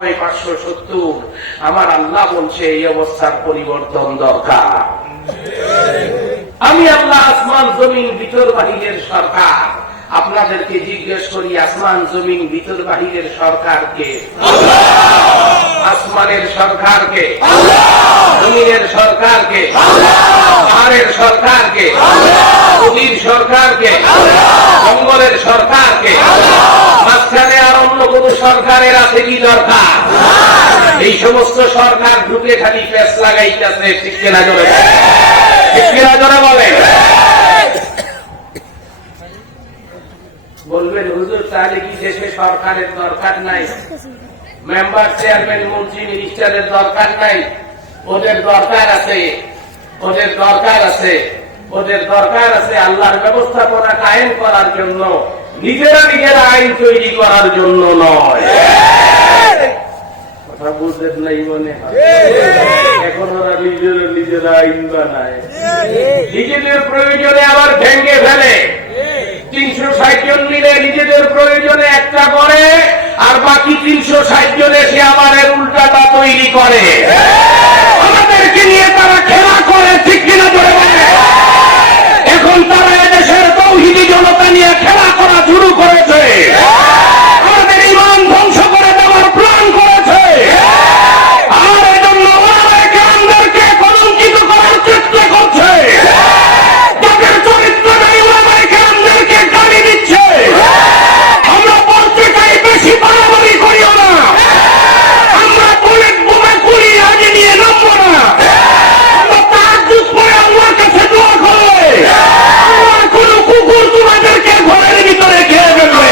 570 আমার আল্লাহ বলছে এই অবস্থার পরিবর্তন দরকার। আমি আল্লাহ আসমান জমিন ভিতর বাহিরের সরকার। আপনাদেরকে জিজ্ঞেস করি, আসমান জমিন ভিতর বাহিরের সরকারকে? আসমানের সরকারকে? জমিনের সরকারকে? পাহাড়ের সরকারকে? নদীর সরকারকে? জঙ্গলের সরকারকে? মাঝখানে আর অন্য কোন সরকারের আছে কি দরকার? এই সমস্ত সরকার ঢুকে খালি পেঁচ লাগাইতেছে। ঠিক কিনা জোরে? ঠিক কিনা জোরে বলেন? বলবেন হুজুর তাহলে কি দেশে সরকারের দরকার নাই? মেম্বার, চেয়ারম্যান, মন্ত্রী, মিনিস্টারের দরকার নাই? ওদের দরকার আছে, ওদের দরকার আছে, ওদের দরকার আছে আল্লাহর ব্যবস্থাপনা কায়েম করার জন্য, নিজেরা নিজেরা আইন তৈরি করার জন্য নয়। কথা বুঝেন নাই মনে হয়? এখন ওরা নিজেরা আইন বানায়, নিজেদের প্রয়োজনে আবার ভেঙে ফেলে। 360 জন মিলে নিজেদের প্রয়োজনে একটা করে, আর বাকি 360 জন এসে আবার এর উল্টাটা তৈরি করে। আমাদেরকে নিয়ে তারা খেলা করে। ঠিক কিনা জোরে বলে? এখন তারা এদেশের তৌহিদি জনতা নিয়ে খেলা করা শুরু করেছে। আমাদের ঈমান ধ্বংস করে দেওয়ার প্ল্যান করেছে। আর এজন্য ওলামায়ে কেরামদেরকে কলঙ্কিত করার চেষ্টা করছে। তাদের চরিত্র নাই, ওলামায়ে কেরামদেরকে গালি দিচ্ছে। আমরা বলতে চাই বেশি বাড়াবাড়ি করিও না। আমরা বুলেট বোমা কুড়ি আগে নিয়ে নামবো না। আমরা তাহাজ্জুদ পড়ে আল্লাহর কাছে দোয়া করে আল্লাহর কোন কুকুর তোমাদেরকে ঘরের ভিতরে খেয়ে ফেলবে।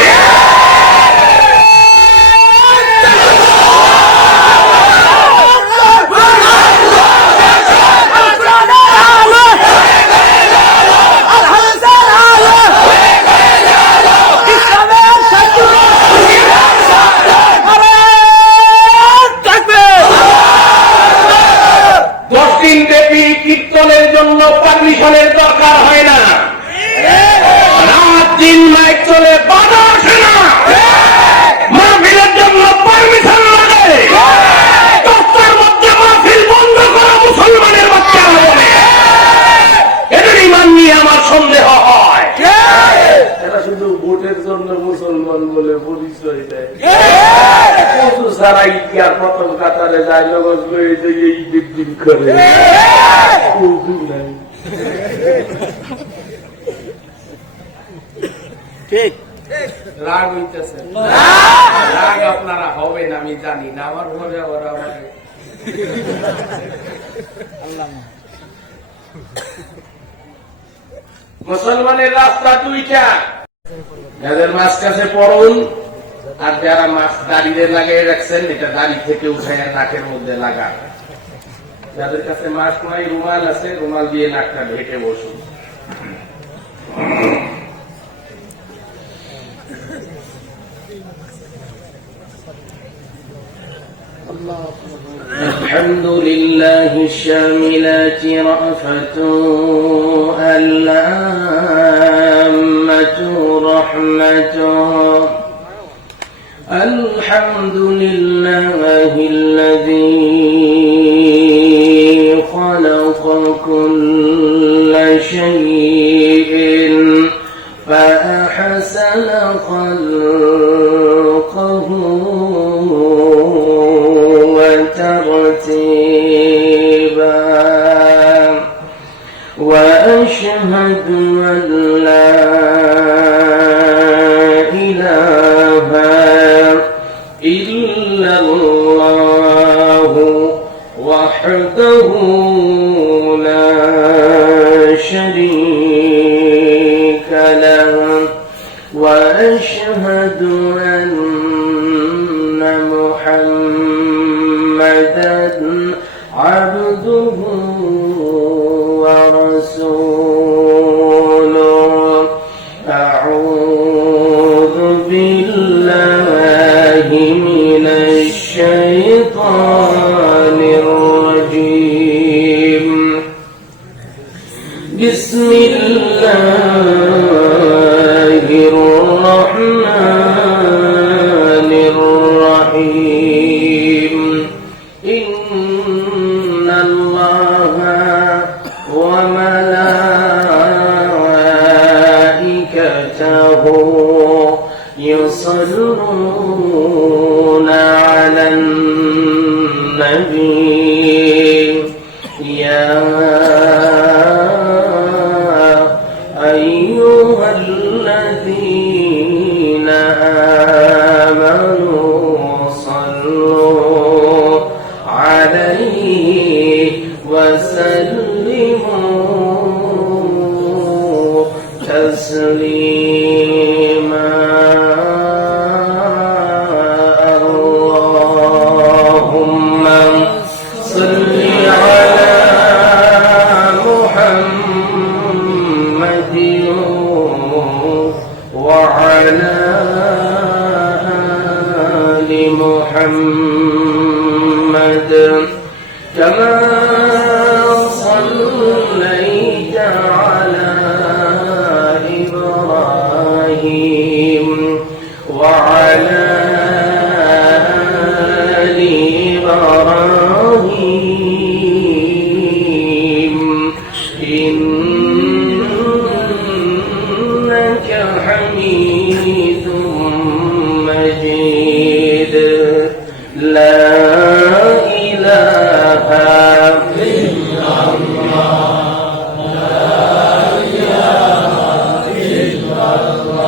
কীর্তনের জন্য পারমিশনের দরকার হয় না। রাত দিন মাইক চলে, বাধা আসে না। মাহফিলের জন্য পারমিশন লাগে। দশটার মধ্যে মাহফিল বন্ধ করা মুসলমানের বাচ্চারা বলে। এদের ঈমান নিয়ে আমার সন্দেহ হয়। এরা শুধু ভোটের জন্য মুসলমান বলে পরিচয় দেয়। সারা ইতিহাস প্রথম কাতারে যায়, নগজ লয়ে দিয়ে এই বিক্রি করে। ঠিক রাগ হইতেছে। রাগ আপনারা হবেন আমি জানি না। আমার ঘরে আবার আমাকে মুসলমানের রাস্তা দুইটা, যাদের মাছ কাছে পড়ুন, আর যারা মাছ দাড়িতে লাগিয়ে রাখছেন, এটা দাড়ি থেকে উঠে নাকের মধ্যে লাগান। যাদের কাছে মাছ নাই, রুমাল আছে, রুমাল দিয়ে নাকটা ঢেকে বসুন। আলহামদুলিল্লাহ শামিলাত রাফাতু আল্লামাতু রাহমাতু আলহামদুলিল্লাহিল্লাযী خلق كل شيء فأحسن خلقه وترتيبا وأشهد أن لا إله إلا الله وحده لا شريك له وأشهد أن محمدا عبده ورسوله. أعوذ بالله من الشيطان الرجيم. بسم الله الرحمن الرحيم. صلوا عليه وسلموا تسليما اللهم صل على محمد وعلى آل محمد كما صليت على إبراهيم وعلى آل إبراهيم إنك حميد مجيد لا إله إلا الله لا إله إلا الله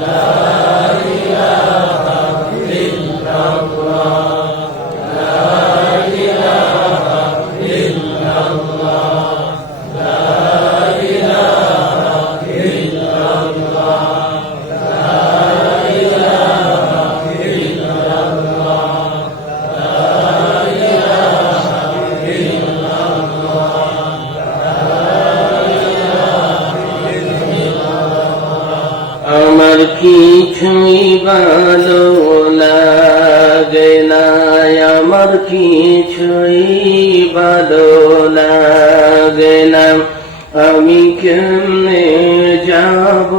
لا إله إلا الله لا إله إلا الله لا إله إلا الله لا إله إلا الله আমার কিছুই ভালো লাগে না আমার কিছুই ভালো লাগে না আমি কেমনে যাব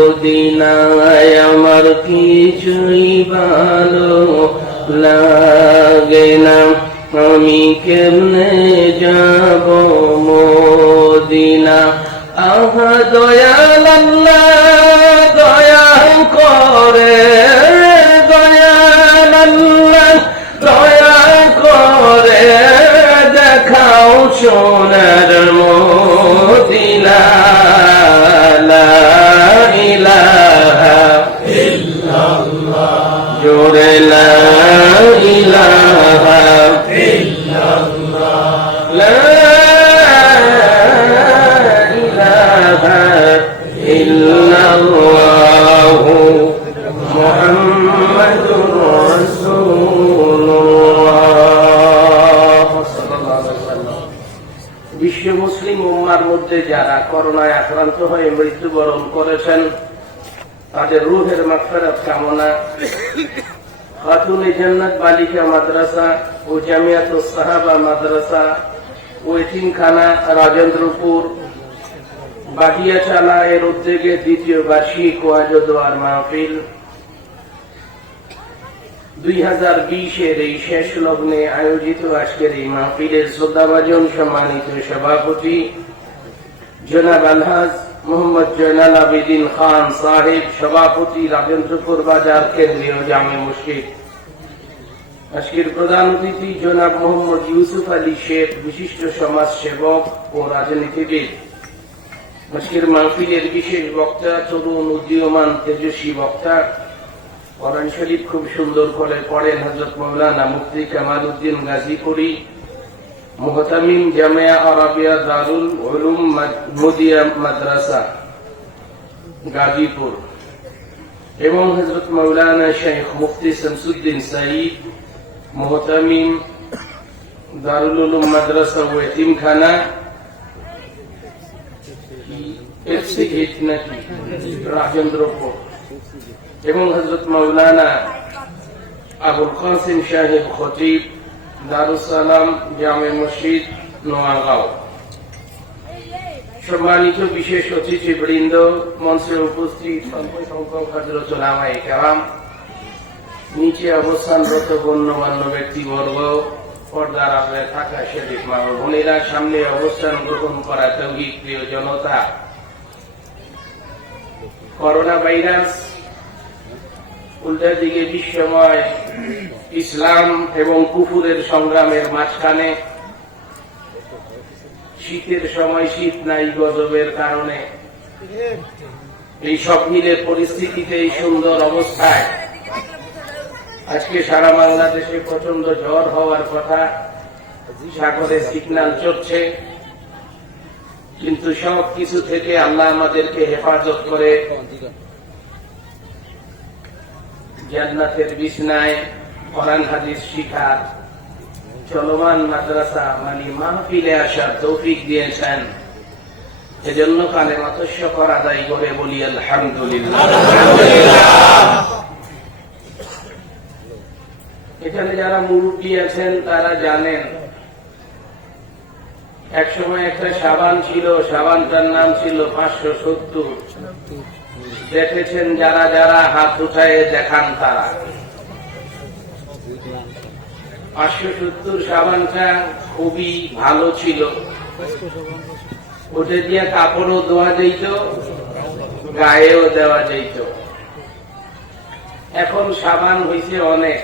মদিনায় আমার কিছুই ভালো লাগে না আমি কেমনে যাব মদিনা আহা দয়াল আল্লাহ দয়া করে দয়াল আল্লাহ দয়া করে দেখাও সোনার মদিনা লা ইলাহা ইল্লাল্লাহ জোরে লা ইলাহা ইল্লাল্লাহ লা ইল্লাল্লাহু মুহাম্মাদুর রাসূলুল্লাহ সাল্লাল্লাহু আলাইহি ওয়াসাল্লাম। বিশ্ব মুসলিম উম্মার মধ্যে যারা করোনায় আক্রান্ত হয়ে মৃত্যুবরণ করেছেন তাদের রূহের মাগফিরাত কামনা খাতুনে জান্নাত বালিকা মাদ্রাসা ও জামিয়াতুস সাহাবা মাদ্রাসা ও এতিমখানা রাজেন্দ্রপুর বাগিয়াচালা এর উদ্যোগে দ্বিতীয় বার্ষিক ওয়াজ ও দোয়ার মাহফিল 2020-এর এই শেষ লগ্নে আয়োজিত আজকের এই মাহফিলের শ্রদ্ধাভাজন সম্মানিত সভাপতি জনাব আলহাজ মোহাম্মদ জয়নাল আবেদিন খান সাহেব, সভাপতি রাজেন্দ্রপুর বাজার কেন্দ্রীয় জামে মসজিদ। আজকের প্রধান অতিথি জনাব মোহাম্মদ ইউসুফ আলী শেখ, বিশিষ্ট সমাজসেবক ও রাজনীতিবিদ। আজকের মাহফিলের বিশেষ বক্তা, তরুণ উদীয়মান তেজস্বী বক্তা, কোরআন শরীফ খুব সুন্দর করে পড়েন হযরত মাওলানা মুফতি কামাল উদ্দিন গাজীপুরী, মুহতামিম জামিয়া আরাবিয়া দারুল উলুম মদিয়া মাদ্রাসা গাজীপুর, এবং হযরত মাওলানা শেখ মুফতি শামসুদ্দিন সাঈদ, মুহতামিম দারুল উলুম মাদ্রাসা ও এতিমখানা রাজেন্দ্রপুর, এবং হযরত মাওলানা আবুল কাসিম সাহেব খতিব, দারুস সালাম জামে মসজিদ নোয়াগাঁও। সম্মানিত বিশেষ অতিথিবৃন্দ, মঞ্চে উপস্থিত অল্প সংখ্যক হযরত উলামায়ে কেরাম, নিচে অবস্থানরত গণ্যমান্য ব্যক্তিবর্গ, পর্দার আড়ালে থাকা শরীফ মা ও বোনেরা, সামনে অবস্থান গ্রহণ করা তৌহিদ প্রিয় জনতা, করোনা ভাইরাস উল্টা দিকে বিশ্বময় ইসলাম এবং কুফুরের সংগ্রামের মাঝখানে শীতের সময় শীত নাই গজবের কারণে এই সব মিলের পরিস্থিতিতে এই সুন্দর অবস্থায় আজকে সারা বাংলাদেশে প্রচন্ড ঝড় হওয়ার কথা, সাগরে সিগন্যাল চলছে, কিন্তু সব কিছু থেকে আল্লাহ আমাদেরকে হেফাজত করে জান্নাতের বিছনায় কোরআন হাদিস শিখা, চলমান মাদ্রাসা মানে মাহফিলে আসার তৌফিক দিয়েছেন। এজন্য কালেমাত শুকর আদায় করে বলি আলহামদুলিল্লাহ। এখানে যারা মুরব্বী আছেন তারা জানেন, এক সময় একটা সাবান ছিল, সাবানটার নাম ছিল 570। দেখেছেন যারা যারা হাত উঠায় দেখান তারা। 570 সাবানটা খুবই ভালো ছিল, ওটা দিয়ে কাপড়ও ধোয়া যেত, গায়েও দেওয়া যেত। এখন সাবান হয়েছে অনেক,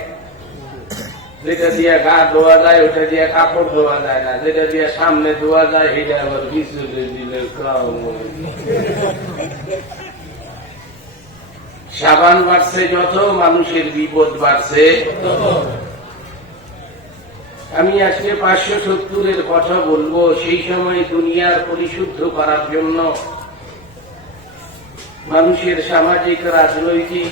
যেটা দিয়ে গা ধোয়া যায় ওটা দিয়ে কাপড় ধোয়া যায় না, যেটা দিয়ে সামনে ধোয়া যায় সেটা আবার পিছনে দিলে সাবান বাড়ছে যত, মানুষের বিপদ বাড়ছে। আমি আজকে 570-এর কথা বলবো। সেই সময় দুনিয়ার পরিশুদ্ধ করার জন্য মানুষের সামাজিক, রাজনৈতিক,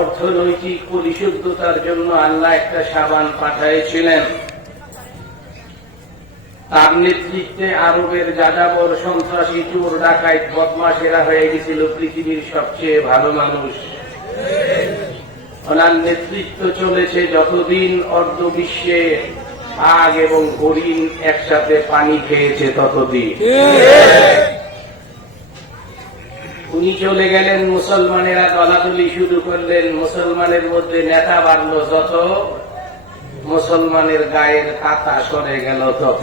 অর্থনৈতিক পরিশুদ্ধতার জন্য আল্লাহ একটা সাবান পাঠিয়েছিলেন। তার নেতৃত্বে আরবের যাযাবর, সন্ত্রাসী, চোর, ডাকাইত, বদমাশেরা হয়ে গেছিল পৃথিবীর সবচেয়ে ভালো মানুষ। ওনার নেতৃত্ব চলেছে যতদিন অর্ধ বিশ্বে বাঘ এবং হরিণ একসাথে পানি খেয়েছে ততদিন। উনি চলে গেলেন, মুসলমানেরা দলাদলি শুরু করলেন, মুসলমানের মধ্যে নেতা বাড়লো যত, মুসলমানের গায়ের কাঁটা সরে গেল তত।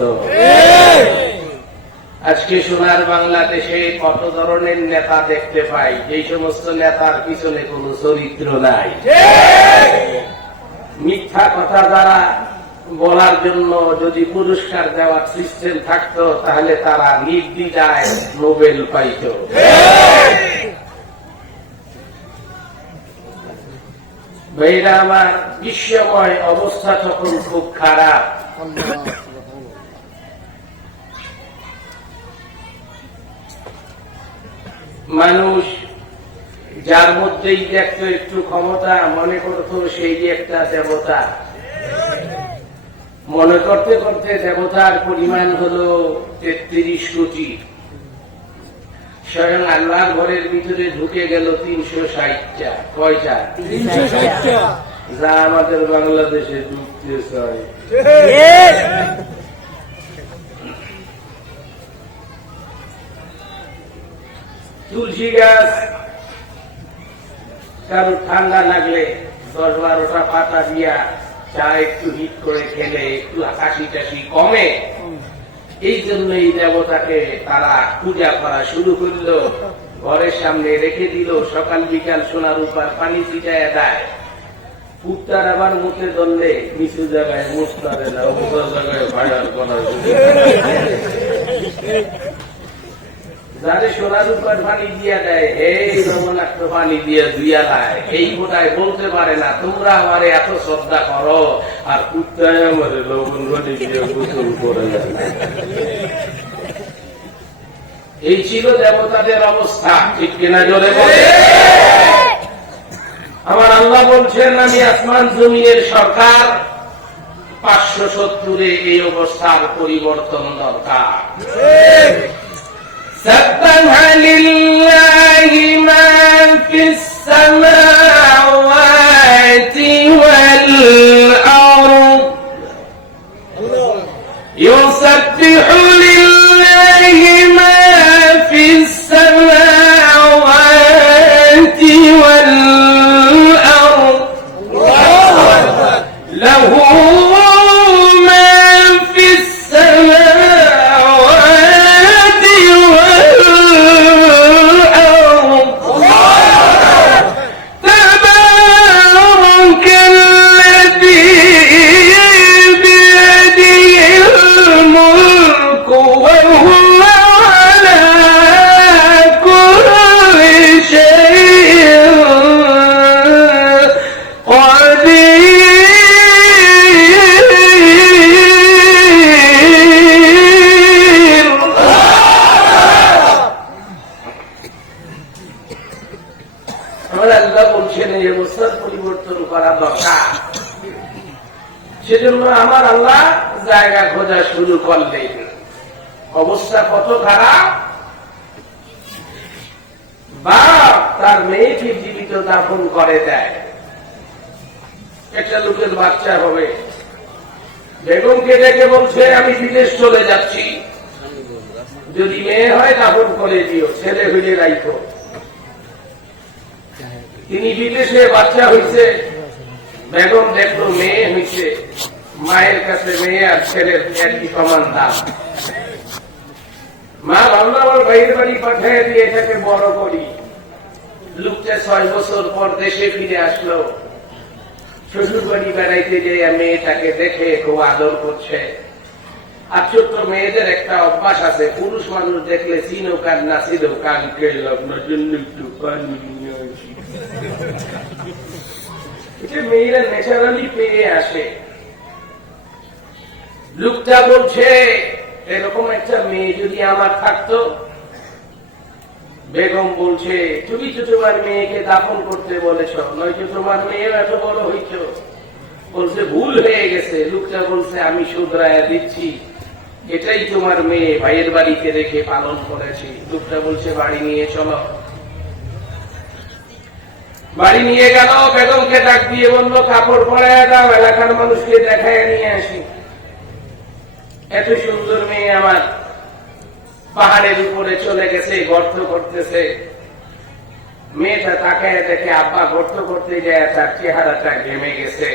আজকে সোনার বাংলাদেশে কত ধরনের নেতা দেখতে পাই, এই সমস্ত নেতার পিছনে কোনো চরিত্র নাই। মিথ্যা কথা দ্বারা বলার জন্য যদি পুরস্কার দেওয়ার সিস্টেম থাকতো তাহলে তারা নির্দ্বিধায় নোবেল পাইত। ভাইরা আমার, বিশ্বময় অবস্থা তখন খুব খারাপ। মানুষ যার মধ্যেই দেখত একটু ক্ষমতা, মনে করত সেই একটা দেবতা। মনে করতে করতে দেবতার পরিমাণ হলো 33 কোটি। স্বয়ং আল্লাহর ঘরের ভিতরে ঢুকে গেল 360টা। কয়টা? 360টা। যা আমাদের বাংলাদেশে ঢুকতে চায়। তুলসী গাছ কারো ঠান্ডা লাগলে 10-12টা পাতা দিয়া চা একটু হিট করে খেলে একটু কাশি টাশি কমে। এই জন্য এই দেবতাকে তারা পূজা করা শুরু করলো, ঘরের সামনে রেখে দিল, সকাল বিকাল সোনার উপর পানি ছিটায় দেয়। কুত্তার আবার মুখে ধরলে নিচু জায়গায় মুখ পারে না, উপর জায়গায় ভাড়ার করা। যাদের সোনার উপর পানি দিয়া দেয়, এই লবণাক্ত পানি দিয়ে ধুইয়া দেয়, এই গোটায় বলতে পারে না তোমরা আমারে এত শ্রদ্ধা করো, আর কুত্তায় আমারে লবণ পানি দিয়ে গোসল করে যায়। এই ছিল দেবতাদের অবস্থা, ঠিক কিনা জোরে বলে? আমার আল্লাহ বলছেন, আমি আসমান জমিনের সরকার, 570-এ এই অবস্থার পরিবর্তন দরকার। سبح لله ما في السماوات والأرض يسبح لله ما في السماوات والأرض له দরকার। সেজন্য আমার আল্লাহ জায়গা খোঁজা শুরু করলেন। অবস্থা কত খারাপ, বাপ তার মেয়েকে জীবিত দাফন করে দেয়। একটা লোকের বাচ্চা হবে, বেগমকে ডেকে বলছে আমি বিদেশ চলে যাচ্ছি, যদি মেয়ে হয় দাফন করে দিও, ছেলে হইলে রাইখো। তিনি বিদেশে, বাচ্চা হয়েছে, বেগম দেখলো মেয়ে হয়েছে, মায়ের কাছে মেয়ে আর ছেলের একই সমান দাম। মা ভাবনা আমার ভাইয়ের বাড়ি পাঠিয়ে দিয়ে এটাকে বড় করি। লোকটা 6 বছর পর দেশে ফিরে আসলো, শ্বশুর বাড়ি বেড়াইতে যেয়ে মেয়েটাকে দেখে খুব আদর করছে। আর ছোট্ট মেয়েদের একটা অভ্যাস আছে, পুরুষ মানুষ দেখলে চিনো কান না চিনো কান কেল আপনার জন্য একটু পানি নিয়ে আসি। এটা মেয়েরা ন্যাচারালি পেয়ে আসে। লোকটা বলছে এরকম একটা মেয়ে যদি আমার থাকতো। বেগম বলছে তুমি তো তোমার মেয়েকে দাফন করতে বলেছ, নয়তো তোমার মেয়ে এত বড় হইছ। বলছে ভুল হয়ে গেছে। লোকটা বলছে আমি শুধরায়া দিচ্ছি, এটাই তোমার মেয়ে, ভাইয়ের বাড়িতে রেখে পালন করেছি। লোকটা বলছে বাড়ি নিয়ে চলো। বাড়ি নিয়ে গেল, বেগমকে ডাক দিয়ে বললো কাপড় পরায় দাও, এলাকার মানুষকে দেখায় নিয়ে আসি। এত সুন্দর মেয়ে আমার পাহাড়ের উপরে চলে গেছে, গর্ত করতেছে। মেয়েটা তাকায় দেখে আব্বা গর্ত করতে যায়, তার চেহারাটা ঘেমে গেছে।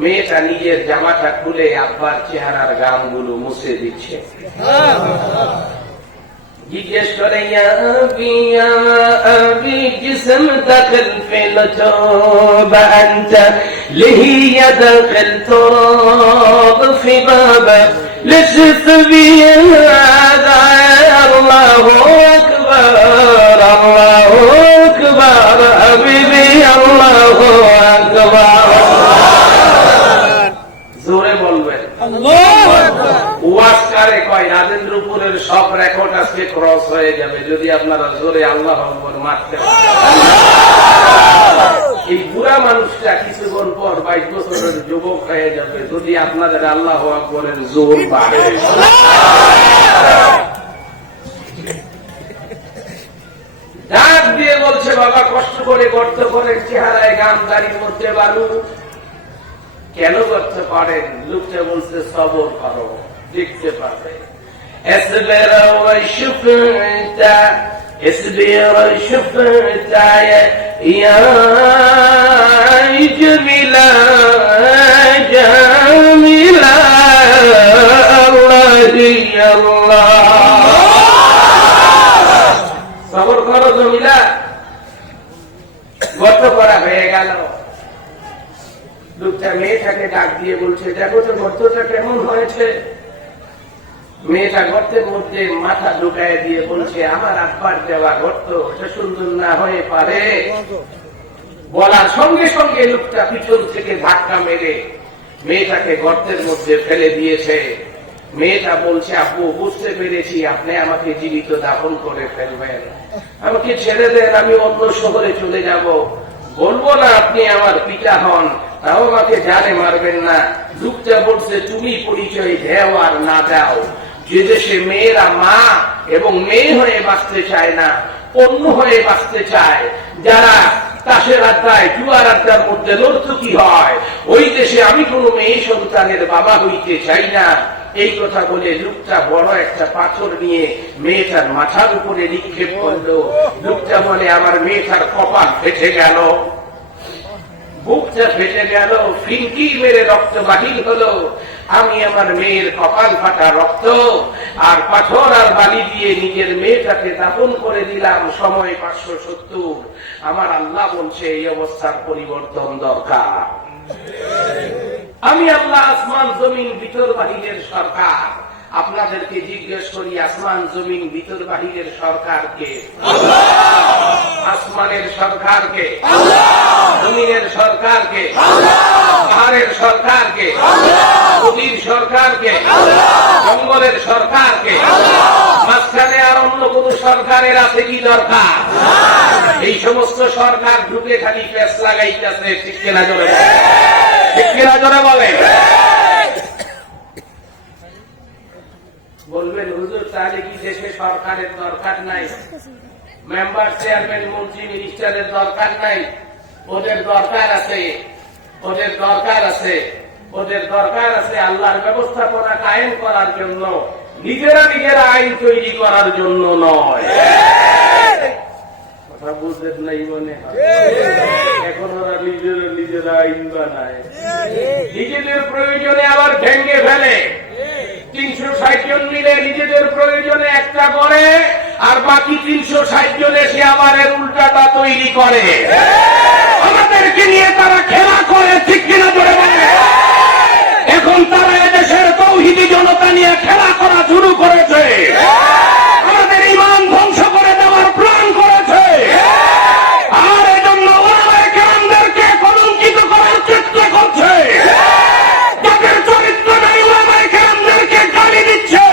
মেয়েটা নিজের জামাটা খুলে আব্বার চেহারার গামগুলো মুছে দিচ্ছে। জিজ্ঞেস করে ইয়া আবি জিসম দাখিল ফিল তুব আনতা লিহি ইয়াদখিল তুরাব ফি বাবা লিসবি হাদা আল্লাহু আকবার আল্লাহু আকবার হাবিবি আল্লাহু আকবার। জোরে বলবেন আল্লাহু আকবার। ওয়াজকারে কয় রাজেন্দ্রপুরের সব রেকর্ড আজকে ক্রস হয়ে যাবে যদি আপনারা জোরে আল্লাহু আকবার মারতে পারেন। এই বুড়া মানুষটা কিছুক্ষণ পর 22 বছরের যুবক হয়ে যাবে যদি আপনাদের আল্লাহু আকবারের জোর বাড়ে। ডাক দিয়ে বলছে বাবা কষ্ট করে গর্ত করে চেহারায় গাম, দাড়ির মধ্যে বালু, কেন গর্ত করেন? লোকটা বলছে সবর করো, দেখতে পাবে। اصبر وشفت اصبر شفت يا جميلة جميلة الله الله সবর করো জমিলা। গর্ত করা হয়ে গেল। লোকটা মেয়েটাকে ডাক দিয়ে বলছে দেখো তো গর্তটা কেমন হয়েছে। মেয়েটা গর্তের মধ্যে মাথা ঢুকায় দিয়ে বলছে আমার আব্বার দেওয়া গর্ত, এটা সুন্দর না হয়ে পারে। বলার সঙ্গে সঙ্গে লোকটা পিছন থেকে ধাক্কা মেরে মেয়েটাকে গর্তের মধ্যে ফেলে দিয়েছে। মেয়েটা বলছে আপু বুঝতে পেরেছি আপনি আমাকে জীবিত দাফন করে ফেলবেন, আমাকে ছেড়ে দেন, আমি অন্য শহরে চলে যাব। বলবো না আপনি আমার পিতা হন, তাও আমাকে জানে মারবেন না। লোকটা বলছে তুমি পরিচয় দেও আর না দাও, যে দেশে মেয়েরা মা এবং মেয়ে হয়ে বাঁচতে চায় না, অন্য হয়ে বাঁচতে চায়, যারা তাসের আড্ডায় জুয়ার আড্ডার মধ্যে নর্তকী হয়, ওই দেশে আমি কোন মেয়ে সন্তানের বাবা হইতে চাই না। এই কথা বলে লোকটা বড় একটা পাথর নিয়ে মেয়েটার মাথার উপরে নিক্ষেপ করলো। লোকটা বলে আমার মেয়েটার কপাল ফেটে গেল, বুকটা ফেটে গেল, ফিনকি মেরে রক্ত বাহির হলো। আমি আমার মেয়ের কপাল ফাটা রক্ত আর পাথর আর বালি দিয়ে নিজের মেয়েটাকে দাফন করে দিলাম। সময় 570। আমার আল্লাহ বলছে এই অবস্থার পরিবর্তন দরকার। আমি আল্লাহ আসমান জমিন ভিতর বাহিরের সরকার। আপনাদেরকে জিজ্ঞেস করি আসমান জমিন ভিতর বাহিরের সরকারকে? আসমানের সরকারকে? জমিনের সরকারকে? পাহাড়ের সরকারকে? নদীর সরকারকে? জঙ্গলের সরকারকে? মাঝখানে আর অন্য কোন সরকারের আছে কি দরকার? এই সমস্ত সরকার ঢুকে খালি প্যাস লাগাইতেছে। ঠিক কিনা জোরে বলে? ঠিক কিনা জোরে বলে? বলবেন হুজুর তাহলে কি দেশে সরকারের দরকার নাই? মেম্বার, চেয়ারম্যান, মন্ত্রী, মিনিস্টারের দরকার নাই? ওদের দরকার আছে, ওদের দরকার আছে, ওদের দরকার আছে আল্লাহর ব্যবস্থাপনা কায়েম করার জন্য, নিজেরা নিজেরা আইন তৈরি করার জন্য নয়। কথা বুঝলেন নাই মনে হয়? এখন ওরা নিজেরা আইন বানায়, নিজেদের প্রয়োজনে আবার ভেঙে ফেলে। 360 জন মিলে নিজেদের প্রয়োজনে একটা করে, আর বাকি 360 জন এসে আবার এর উল্টাটা তৈরি করে। আমাদেরকে নিয়ে তারা খেলা করে। ঠিক কিনা জোরে বলে? এখন তারা এদেশের তৌহিদি জনতা নিয়ে খেলা করা শুরু করেছে। আমাদের ঈমান ধ্বংস করে দেওয়ার প্ল্যান করেছে। আর এজন্য ওলামায়ে কেরামদেরকে কলঙ্কিত করার চেষ্টা করছে। যাদের চরিত্র নাই ওলামায়ে কেরামদেরকে গালি দিচ্ছে।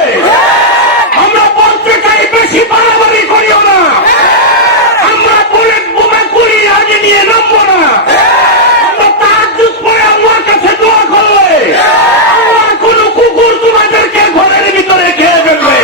আমরা বলতে চাই বেশি বাড়াবাড়ি করিও না। আমরা বুলেট বোমা করি আগে নিয়ে নামবো না। আমরা তাহাজ্জুদ পড়ে আল্লাহর কাছে দোয়া করলে আল্লাহর কোন কুকুর তোমাদেরকে ঘরের ভিতরে খেয়ে ফেলবে।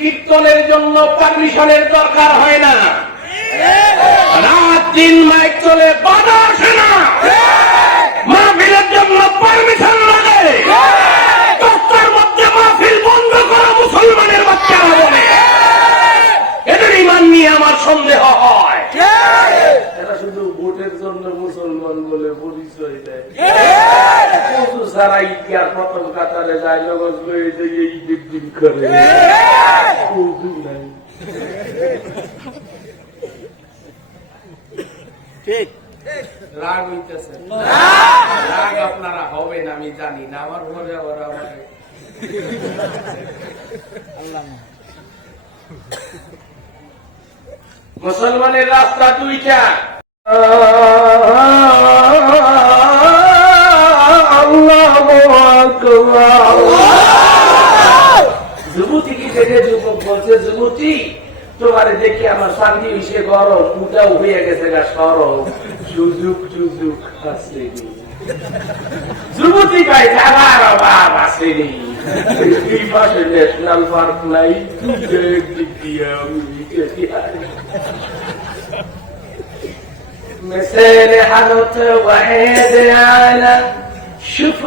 কীর্তনের জন্য পারমিশনের দরকার হয় না। রাত দিন মাইক চলে, বাধা আসে না। মাহফিলের জন্য পারমিশন লাগে। 10টার মধ্যে মাহফিল বন্ধ করা মুসলমানের বাচ্চারা বলে। এদের ঈমান নিয়ে আমার সন্দেহ হয়। এরা শুধু ভোটের জন্য মুসলমান বলে পরিচয় দেয়। সারা ইতিহাস প্রথম কাতারে যায়, নগজ লয়ে যায়, এই দিন করে ঠিক রাগ হইতেছে। রাগ আপনারা হবেন আমি জানি না। আমার ঘরে আবার আমাকে মুসলমানের রাস্তা দুইটা। যুবতী কি থেকে যুবক বলছে, যুবতী তোমার দেখে আমার শান্তি হইছে গরম, উটাও হয়ে গেছে গা সরম, সুযোগ সুযোগ আসেনি। যুবতী গাই যাবার অভাব আসেনি। এই পাশে ন্যাশনাল পার্ক নাই, مثال حنط وعيد على شوف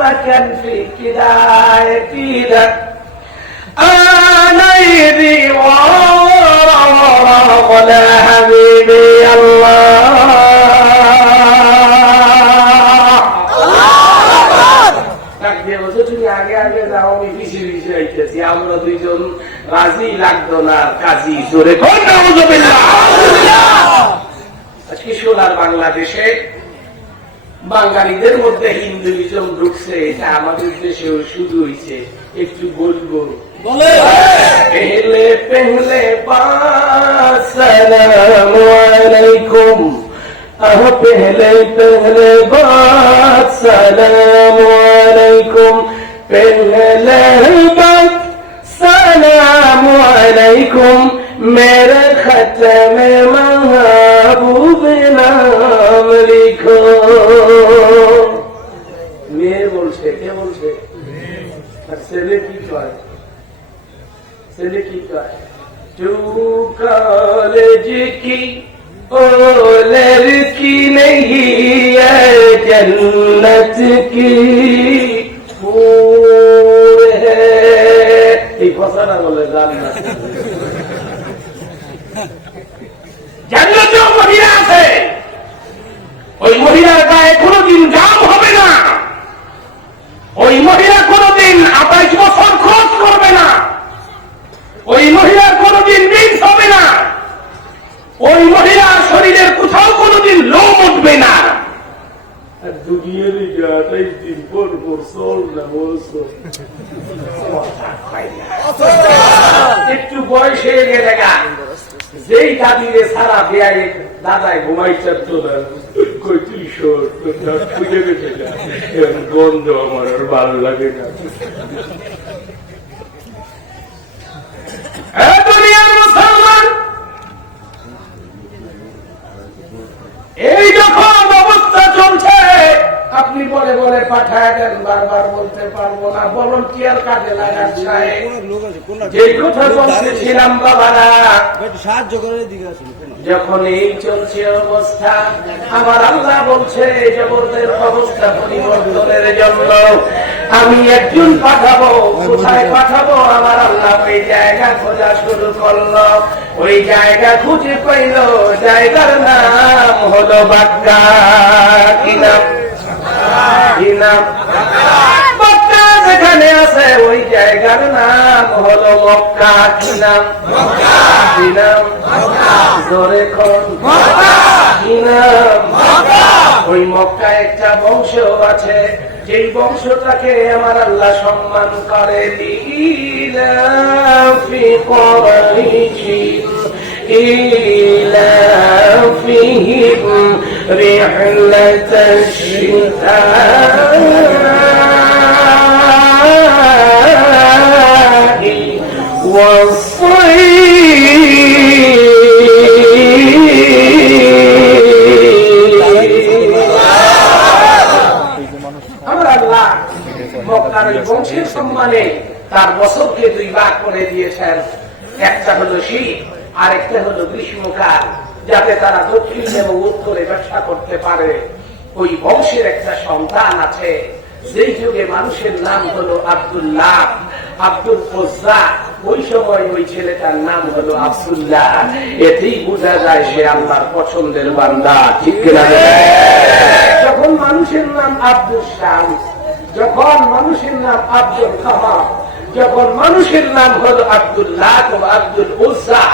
مكان في كده عيدك انا يدي ولا حبيبي الله তাকবীর বলছো তুমি আগে আগে যাও, আমি পিছিয়ে পিছিয়ে আইতেছি। আমরা দুইজন রাজি লাগতো না কাজী জোরে কোন নাউজুবিল্লাহ। আজকে সোনার বাংলাদেশে বাঙালিদের মধ্যে হিন্দুইজম ঢুকছে, এটা আমাদের দেশেও শুরু হয়েছে। একটু বলবো, পেহলে পেহলে বাত সালামু আলাইকুম, পেহলে পেহলে বাত সালামু আলাইকুম, পেহলে বাত সালামু আলাইকুম, मेरे खत में महबूब नाम लिखो। মেয়ে বলছে, কে বলছে? আর ছেলে কি কয়? ছেলে কি কয়? तू कॉलेज की ओ लड़की नहीं है, जन्नत की हूर है। এই কথাটা বলে জান্নাত। জান্নাতেও মহিলা আছে, ওই মহিলার গায়ে কোনদিন ঘাম হবে না, ওই মহিলা কোনদিন 28 বছর খরচ করবে না, ওই মহিলার কোনদিন রিংস হবে না, ওই মহিলার শরীরের কোথাও কোনদিন লোম উঠবে না। আর দুনিয়ার 28 দিন পর চল না বলছো একটু বয়স হয়ে গেলে যেই দাদিরে সারা দেয় দাদায় ঘুমাই চাচ্ছো না খুঁজে গেছে গন্ধ আমার আর ভালো লাগে না। দুনিয়ার মুসলমান এই যখন অবস্থা চলছে আপনি বলে বলে পাঠায় দেন, বারবার বলতে পারবো না, ভলান্টিয়ার কাজে লাগান। যে কথা বলতেছিলাম বাবারা, সাহায্য করে দিকে যখন এই চলছে অবস্থা, আমার আল্লাহ বলছে জগতের অবস্থা পরিবর্তনের জন্য আমি একজন পাঠাবো। কোথায় পাঠাবো? আমার আল্লাহ ওই জায়গা খোঁজা শুরু করলো। ওই জায়গা খুঁজে পাইল, জায়গার নাম হলো বাক্কা। কি নাম? কি নাম? বাক্কা যেখানে আছে ওই জায়গার নাম হলো মক্কা। কি নাম? কি নাম? ধরে কি নাম? ওই মক্কা একটা বংশ আছে, যেই বংশটাকে আমার আল্লাহ সম্মান করে। ইলাফি কুরাইশিন ইলাফিহিম রিহলাতাশ শিতা'i মক্কার ওই বংশের সম্মানে তার বছরকে 2 ভাগ করে দিয়েছেন। একটা হলো শীত, আরেকটা হলো গ্রীষ্মকাল, যাতে তারা দক্ষিণ এবং উত্তরে ব্যবসা করতে পারে। ওই বংশের একটা সন্তান আছে, যেই যুগে মানুষের নাম হলো আব্দুল্লাহ, আব্দুল উজ্জা। ওই সময় ওই ছেলেটার নাম হলো আব্দুল্লাহ। এতেই বোঝা যায় সে আল্লাহর পছন্দের বান্দা। ঠিক কিনা? যখন মানুষের নাম আব্দুল শামস, যখন মানুষের নাম আব্দুল কামাল, যখন মানুষের নাম হলো আব্দুল্লাহ বা আব্দুল উজ্জা,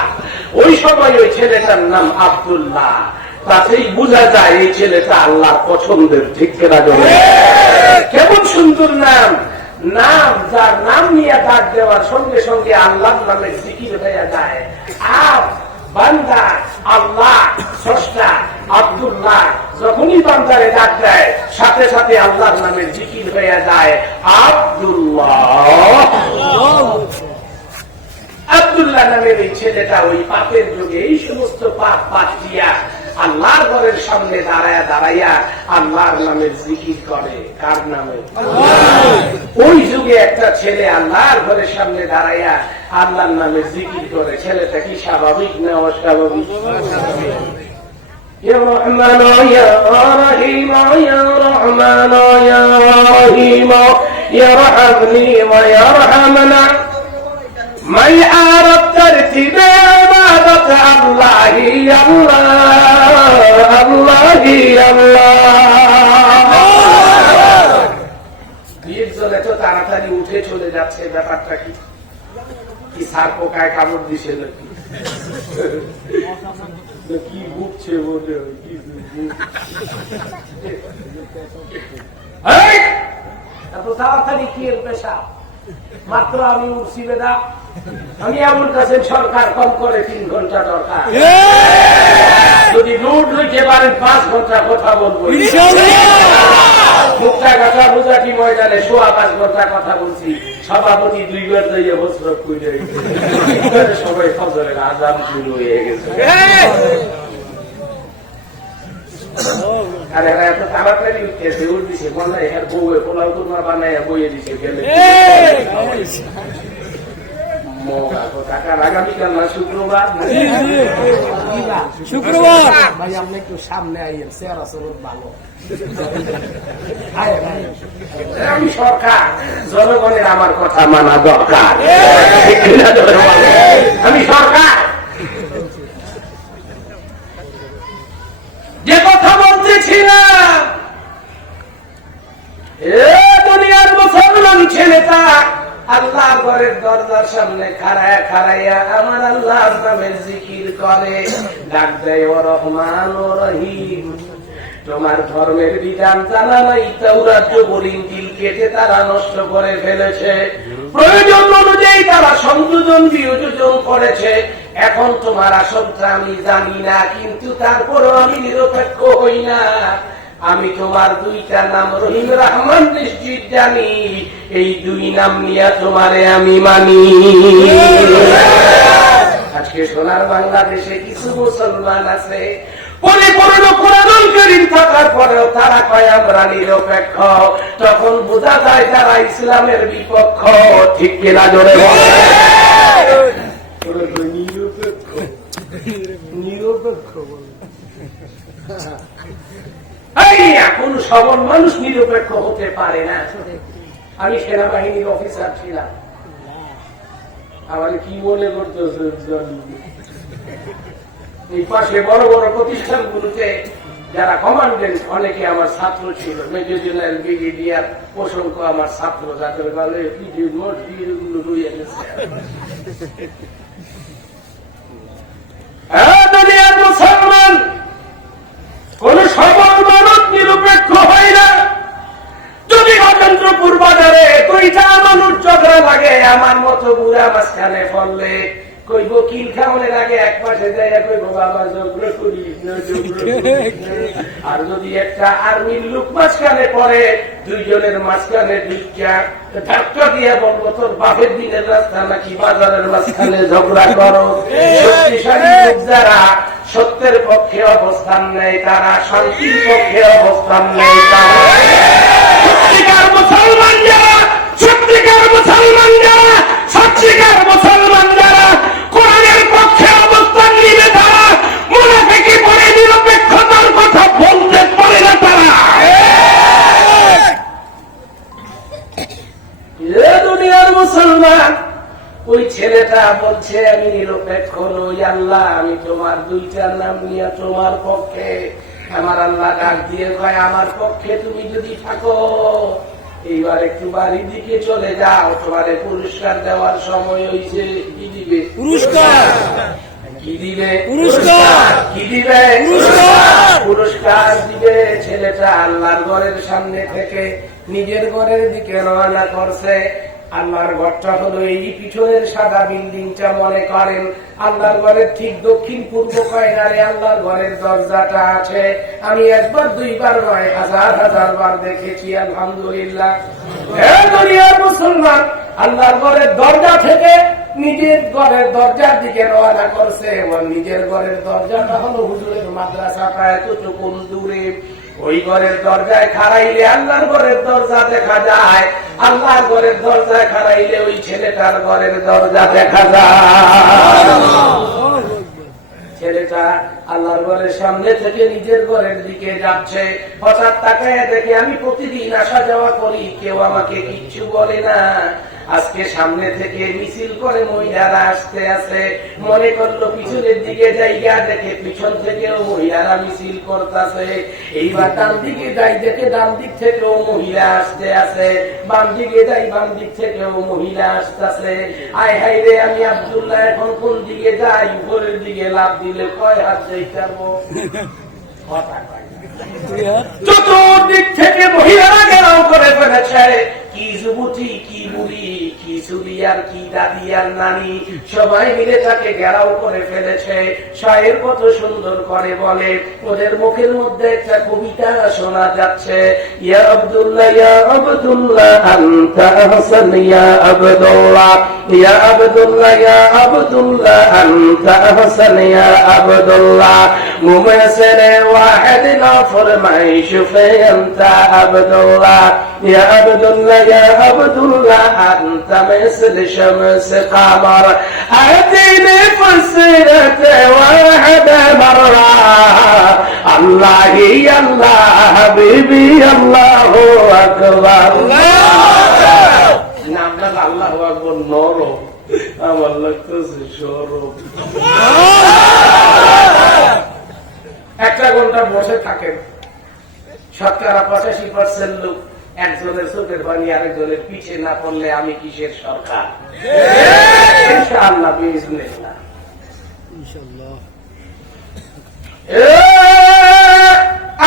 ওই সময় ওই ছেলেটার নাম আব্দুল্লাহ। তাতেই বোঝা যায় এই ছেলেটা আল্লাহর পছন্দের। ঠিক কিনা? কেমন সুন্দর নাম! নাম যার নাম নিয়ে ডাক দেওয়ার সঙ্গে সঙ্গে আল্লাহর নামে জিকির হয়ে যায়। আপ বান্দা আল্লাহ স্রষ্টা আব্দুল্লাহ যখনই বান্দারে ডাক দেয়, সাথে সাথে আল্লাহর নামের জিকির হয়ে যায়। আব্দুল্লাহ আব্দুল্লাহ নামের এই ছেলেটা ওই পাপের যুগে এই সমস্ত পাপ পাঠিয়া আল্লাহর ঘরের সামনে দাঁড়ায়া দাঁড়াইয়া আল্লাহর নামের জিকির করে। কার নামে? ওই যুগে একটা ছেলে আল্লাহর ঘরের সামনে দাঁড়াইয়া আল্লাহর নামের জিকির করে। ছেলেটা কি স্বাভাবিক না অস্বাভাবিক? يا رحمن يا رحيم يا رحمن يا رحيم يرحمني ويرحمنا من أردت ترتيب عبادة الله الله الله الله নির্জনে তো তাড়াতাড়ি উঠে চলে যাচ্ছে, ব্যাপারটা কি? কি সার পোকায় কামড় দিছে নাকি? কি বুঝছে বলে এত তাড়াতাড়ি কি এর পেশা? মাত্র আমি উঠছি বেদা, আমি এমন কাছে সরকার কম করে 3 ঘন্টা দরকার। যদি নোট লিখে পারেন 5 ঘন্টা কথা বলবো। মুখটা কথা বোঝাটি ময়দানে 5.25 ঘন্টা কথা বলছি। সভাপতি 2 বার দিয়ে বসরক করে সবাই ফজরের আযান শুরু হয়ে গেছে। আরে এত তাড়াতাড়ি উঠতেছে, উঠছে মনে হয় এর বউয়ে পোলাও কুরমা বানায় বইয়ে দিছে গেলে। আগামীকাল না শুক্রবার? শুক্রবার ভাই আপনি একটু সামনে আইয়েন, চেহারা চরত ভালো। আমি সরকার, জনগণের আমার কথা মানা দরকার। আমি সরকার, যে কথা বলতেছিলাম, দুনিয়ার মুসলমান ছেলেটা আল্লাহ ঘরের দরজার সামনে খাড়ায়া খাড়াইয়া আমার আল্লাহর নামের জিকির করে, ডাক দেয় ও রহমান ও রহিম। তোমার ধর্মের বিধান জানা নাই, তাওরাত জবুর ইনজিল কেটে তারা নষ্ট করে ফেলেছে। প্রয়োজন অনুযায়ী তারা সংযোজন বিয়োজন করেছে। এখন তোমার আসলটা আমি জানি না, কিন্তু তারপরও আমি নিরপেক্ষ হই না। আমি তোমার দুইটা নাম রহিম রহমান নিশ্চিত জানি, এই দুই নাম নিয়ে তোমারে আমি মানি। আজকে সোনার বাংলাদেশে কিছু মুসলমান আছে পরিপূর্ণ কোরআনুল কারীম থাকার পরেও তারা কয় আমরা নিরপেক্ষ। তখন বোঝা যায় তারা ইসলামের বিপক্ষ। ঠিক কিনা জোরে বলে? নিরপেক্ষ নিরপেক্ষ কোন সবল মানুষ নিরপেক্ষ হতে পারে না। আমি সেনাবাহিনীর অফিসার ছিলাম, আমার কি মনে করতেছে এই পাশে বড় বড় প্রতিষ্ঠানগুলোতে যারা কমান্ডেন্ট অনেকে আমার ছাত্র ছিল, মেজর জেনারেল ব্রিগেডিয়ার অসংখ্য আমার ছাত্র, যাদের বলে মুসলমান কোন সবল মানুষ নিরপেক্ষ হয় না। যদি গণতন্ত্রপুর বাজারে দুইটা মানুষ ঝগড়া লাগে, আমার মতো বুড়া মাঝখানে ফললে কইব কিল খাওয়ানোর আগে এক পাশে যায় কইব বাবা ঝগড়া করিস না। আর যদি একটা আর্মির লোক মাঝখানে পড়ে, দুইজনের মাঝখানে দুইটা ধাক্কা দিয়ে বলবো তোর বাপের দিনের রাস্তা নাকি বাজারের মাঝখানে ঝগড়া করো। শক্তিশালী লোক যারা সত্যের পক্ষে অবস্থান নেয়, তারা শান্তির পক্ষে অবস্থান নেয়। সত্যিকার মুসলমান যারা, সত্যিকার মুসলমান যারা, সত্যিকার মুসলমান যারা কোরআনের পক্ষে অবস্থান নিবে, তারা মুনাফিকি পরে নিরপেক্ষতার কথা বলতে পারে না। তারা দুনিয়ার মুসলমান। ওই ছেলেটা বলছে আমি নিরপেক্ষ নই আল্লাহ, আমি তোমার দুইটা নাম নিয়ে তোমার পক্ষে। আমার আল্লাহ ডাক দিয়ে কয় আমার পক্ষে তুমি যদি থাকো, এইবার একটু বাড়ির দিকে চলে যাও, তোমারে পুরস্কার দেওয়ার সময় হয়েছে। কি দিবে? পুরস্কার। কি দিবে? পুরস্কার। কি দিবে? পুরস্কার দিবে। ছেলেটা আল্লাহর ঘরের সামনে থেকে নিজের ঘরের দিকে রওনা করছে। আল্লাহর ঘরটা হলো এই পিছনের সাদা বিল্ডিংটা, মনে করেন আল্লাহর ঘরের ঠিক দক্ষিণ পূর্ব কয়নারে আল্লাহর ঘরের দরজাটা আছে। আমি একবার দুইবার নয়, হাজার হাজার বার দেখেছি। আলহামদুলিল্লাহ। দুনিয়ার মুসলমান আল্লাহর ঘরের দরজা থেকে নিজের ঘরের দরজার দিকে রওনা করছে। এবং নিজের ঘরের দরজাটা হলো হুজুরের মাদ্রাসাটা এতটুকু দূরে। ওই ঘরের দরজায় খাড়াইলে আল্লাহর ঘরের দরজা দেখা যায়, আল্লাহর ঘরের দরজায় খাড়াইলে ওই ছেলেটার ঘরের দরজা দেখা যায়। ছেলেটা আল্লাহর ঘরের সামনে থেকে নিজের ঘরের দিকে যাচ্ছে। হঠাৎ তাকায় দেখে আমি প্রতিদিন আসা যাওয়া করি, কেউ আমাকে কিচ্ছু বলে না। আজকে সামনে থেকে মিছিল করে মহিলারা আসতে আছে। মনে করলো পিছনের দিকে জায়গা দেখে পিছন থেকেও মহিলারা মিছিল করতেছে। এইবার ডান দিকে যাই দেখে ডান দিক থেকেও মহিলা আসতে আছে, বাম দিকে যাই বাম দিক থেকেও মহিলা আসতেছে। আয় হাই রে, আমি আব্দুল্লাহ এখন কোন দিকে যাই? উপরের দিকে লাভ দিলে কয় হাত যাইতে পারবো? চতুর্দিক থেকে মহিলারা ঘেরাও করে ফেলেছে। কি যুবতী, কি বুড়ি, কি চুলি আর কি দাদি আর নানি, সবাই মিলে তাকে ঘেরাও করে ফেলেছে। শায়ের কত সুন্দর করে বলে, ওদের মুখের মধ্যে একটা কবিতা শোনা যাচ্ছে। ইয়া আব্দুল্লাহ, ইয়া আব্দুল্লাহ আনতা হাসান, ইয়া আব্দুল্লাহ, ইয়া আব্দুল্লাহ, ইয়া আব্দুল্লাহ আনতা হাসান, ইয়া আব্দুল্লাহ মুমসিলে ওয়াহিদ লা ফরমাইশ ফে আনতা আব্দুল্লাহ, ইয়া আব্দুল্লাহ, ইয়া আব্দুল্লাহ আনতা মিসল শামস কমর আতিনি ফসরত ওয়াহিদ মাররা আল্লাহ আল্লাহ হাবিবি আল্লাহু আকবার। নামটা আল্লাহু আকবার নরম, আমার লাগতেছে সরব। একটা ঘন্টা বসে থাকেন, 85% লোক একজনের চোখের পানি আরেকজনের পিছে না পড়লে আমি কিসের সরকার? ইনশাআল্লাহ বিইজনিল্লাহ।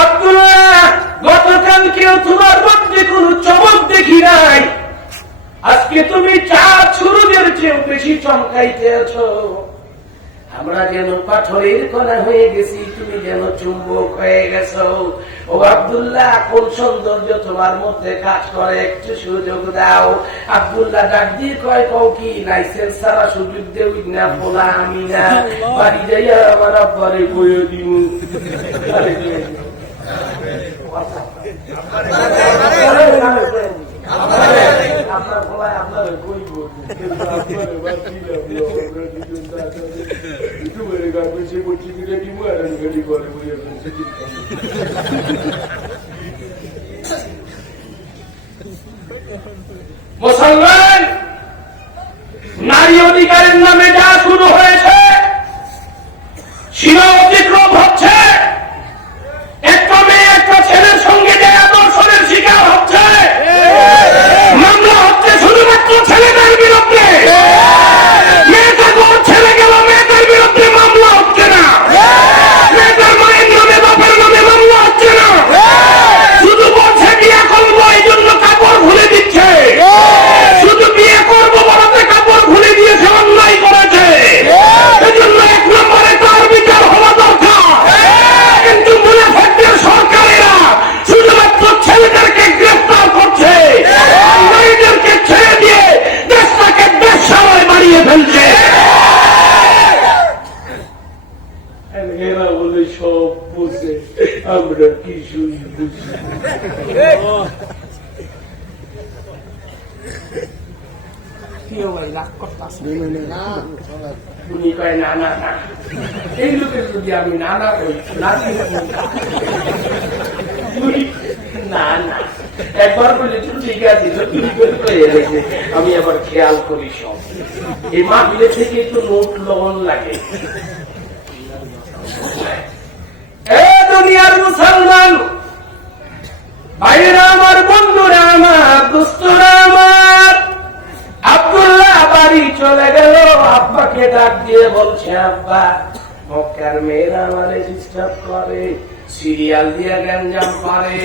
আব্দুল্লাহ, গতকালকেও তোমার মধ্যে কোন চমক দেখি নাই, আজকে তুমি চাঁদ সূর্যের চেয়েও বেশি চমকাইতেছ। আমরা যেন পাথরের কণা হয়ে গেছি, তুমি যেন চুম্বক হয়ে গেছো। ও আব্দুল্লাহ, কোন সৌন্দর্য তোমার মধ্যে কাজ করে, একটু সুযোগ দাও। আব্দুল্লাহ ডাক দিয়ে কয়, কও কি লাইসেন্স ছাড়া সুযোগ দেব না? বলা আমি না, বাড়ি যাইয়া আমার আব্বারে বইয়ে দিব। আপনার বলায় আপনার কইব, মুসলমান নারী অধিকারের নামে যা শুরু হয়েছে, সীমা অতিক্রম হচ্ছে। একটা মেয়ে একটা ছেলের সঙ্গে যে আদর্শনের শিকার হচ্ছে, মামলা হচ্ছে শুধুমাত্র ছেলেদের বিরুদ্ধে। মেয়েটা কোন ছেলে গেল, মেয়েটার বিরুদ্ধে মামলা হচ্ছে না। মেয়েটার মায়ের নামে বাপের নামে মামলা হচ্ছে না। শুধু বলছে বিয়ে করবো, এই জন্য কাপড় খুলে দিচ্ছে। শুধু বিয়ে করবো বলতে কাপড় খুলে দিয়েছে, অন্যায় করেছে। এই জন্য 1 নম্বরে তার বিচার হওয়া দরকার। কিন্তু মুনাফিকদের সরকারেরা শুধুমাত্র ছেলেদেরকে গ্রেফতার করছে, নারীদেরকে ছেড়ে দিয়ে দেশটাকে বেশ্যালয় বানিয়ে ফেলছে। এরা বলে সব বুঝে, আমরা কিছুই বুঝি। উনি কয় না না না, এই লোকের যদি আমি নানা কই না না, একবার বলে ঠিক আছে, আমি আবার খেয়াল করি সব। এই মাহফিলে থেকে একটু নোট লবণ লাগে। দুনিয়ার মুসলমান ভাইরা আমার, বন্ধুরা আমার, দোস্তরা আমার, আব্দুল্লাহ বাড়ি চলে গেল। আব্বাকে ডাক দিয়ে বলছে, আব্বা, মক্কার মেয়েরা আমারে ডিস্টার্ব করে, সিরিয়াল দিয়ে গ্যাঞ্জাম করে।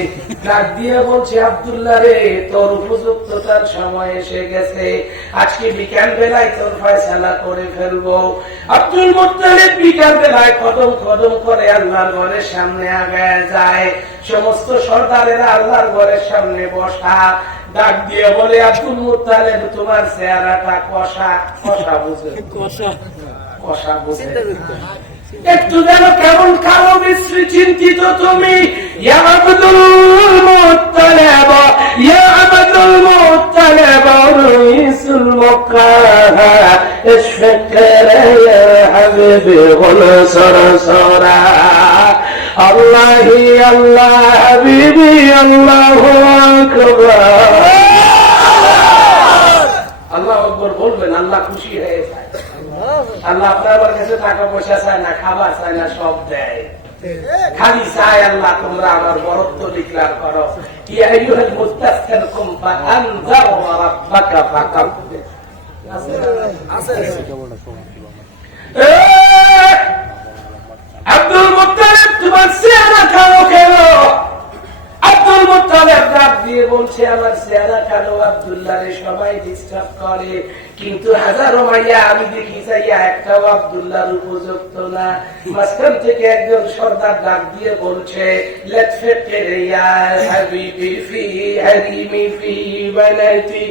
ডাক দিয়ে বলছে, আব্দুল্লাহ রে, তোর উপযুক্ততার সময় এসে গেছে। আজকে বিকাল বেলায় তোর ফয়সালা করে ফেলবো। আব্দুল মুত্তালিব বিকাল বেলায় কদম কদম করে আল্লাহর ঘরের সামনে আগায় যায়। সমস্ত সর্দারেরা আল্লাহর ঘরের সামনে বসা। ডাক দিয়ে বলে, আব্দুল মুত্তালিব, তোমার চেহারাটা কষা। কষা বুঝে, কষা বুঝে, একটু যেন কেমন কালো বিশ্রী চিন্তিত তুমি। ইয়া আব্দুল মুত্তালিব, ইয়া আব্দুল মুত্তালিব, রাইসুল মক্কা, ইশফাক ইয়া হাবিবি গুল সরসরা, আল্লাহি আল্লাহ হাবিবি আল্লাহু আকবার। আল্লাহু আকবার বলবেন, আল্লাহ খুশি হয়ে যায়। আল্লাহ আপনার কাছে টাকা পয়সা চায় না, খাবার চায় না, সব দেয়। খালি চায় আল্লাহ তোমরা আমার বরত্ব ডিক্লার করো। ইয়া আইয়ুহাল মুস্তাসকির কুম ফাআনজার ওয়া রাব্বাকা ফাকাব্বির। আব্দুল মুত্তালিব, তোমার চেহারা কালো কেন? আব্দুল মুত্তালিব ডাক দিয়ে বলছে, আমার চেহারা কালো আব্দুল্লাহরে সবাই ডিস্টার্ব করে, কিন্তু হাজারো মাইয়া আমি দেখি চাইয়া একটাও আব্দুল্লাহর উপযুক্ত না। মাঝখান থেকে একজন সর্দার ডাক দিয়ে বলছে, লাতফাকির ইয়া হাবিবি ফি হারিমি ফি বানাতি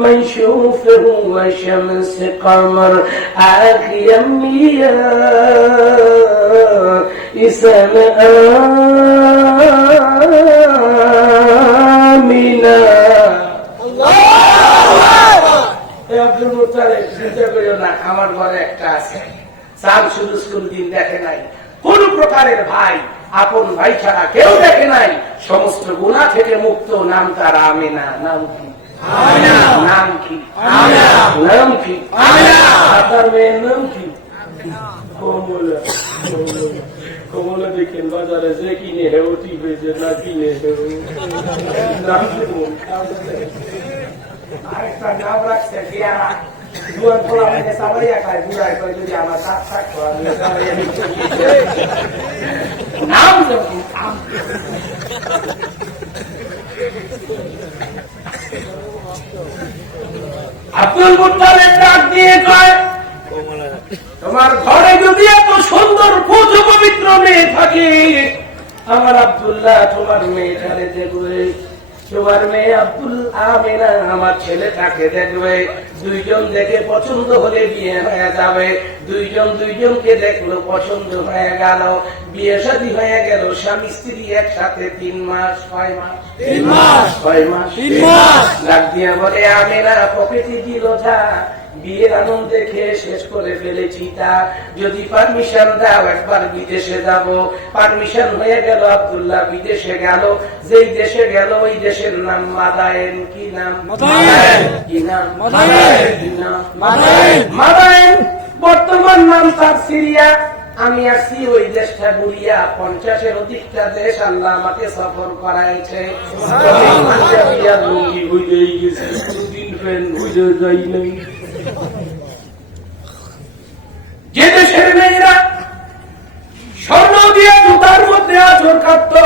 মানশুফহু ওয়া শামস কমর আখিয়ামিয়া ইসমা আমিনা। আব্দুল মুত্তালিব, চিন্তা করিও না, আমার ঘরে একটা আছে, চাঁদ শুধু কোন দিন দেখে নাই, কোন প্রকারের ভাই আপন ভাই ছাড়া কেউ দেখে নাই, সমস্ত গুনাহ থেকে মুক্ত, নাম তার আমিনা। নাম কি? নাম কি? নাম কি? আপনার মেয়ের নাম কি? কমলা। কমলা দেখেন বাজারে যে কিনে হেউটি হয়েছে না কিনে হেউ আরেকটা নাম রাখছে পেয়ারা। দুয়ার খোলা হয়ে সাবাইয়া খায়, বুড়ায় কয় যদি আমার নাম থাকতো। নাম আব্দুল মুত্তালিব ডাক দিয়ে কয়, তোমার ঘরে যদি এত সুন্দর পূজ পবিত্র মেয়ে থাকে, আমার আব্দুল্লাহ তোমার মেয়েটারে দেখবে, তোমার মেয়ে আব্দুল আমিনা আমার ছেলেটাকে দেখবে, দুইজন দেখে পছন্দ হলে বিয়ে হয়ে যাবে। দুইজন দুইজনকে দেখলো, পছন্দ হয়ে গেল, বিয়ে শাদী হয়ে গেল, স্বামী স্ত্রী একসাথে 3 মাস। 6 মাস? 3 মাস। 6 মাস? 3 মাস। ডাক দিয়া বলে, আমিনা পকেটে দিল যা, বিয়ের আনন্দে খেয়ে শেষ করে ফেলেছি, তা যদি পারমিশন দাও একবার বিদেশে যাব। পারমিশন হয়ে গেল, আব্দুল্লাহ বিদেশে গেল। যেই দেশে গেল ওই দেশের নাম মাদায়েন। কি নাম? কি নাম? মাদায়েন। বর্তমান নাম তার সিরিয়া। আমি আসছি ওই দেশটা ঘুরিয়া, 50-এর অধিকটা দেশ আল্লাহ আমাকে সফর করাইছে। লুঙ্গি হইলেই গেছে, কোনদিন ফ্রেন্ড হইলে যাই নাই। যে দেশের মেয়েরা স্বর্ণ দিয়ে জুতার মধ্যে আচর কাটত,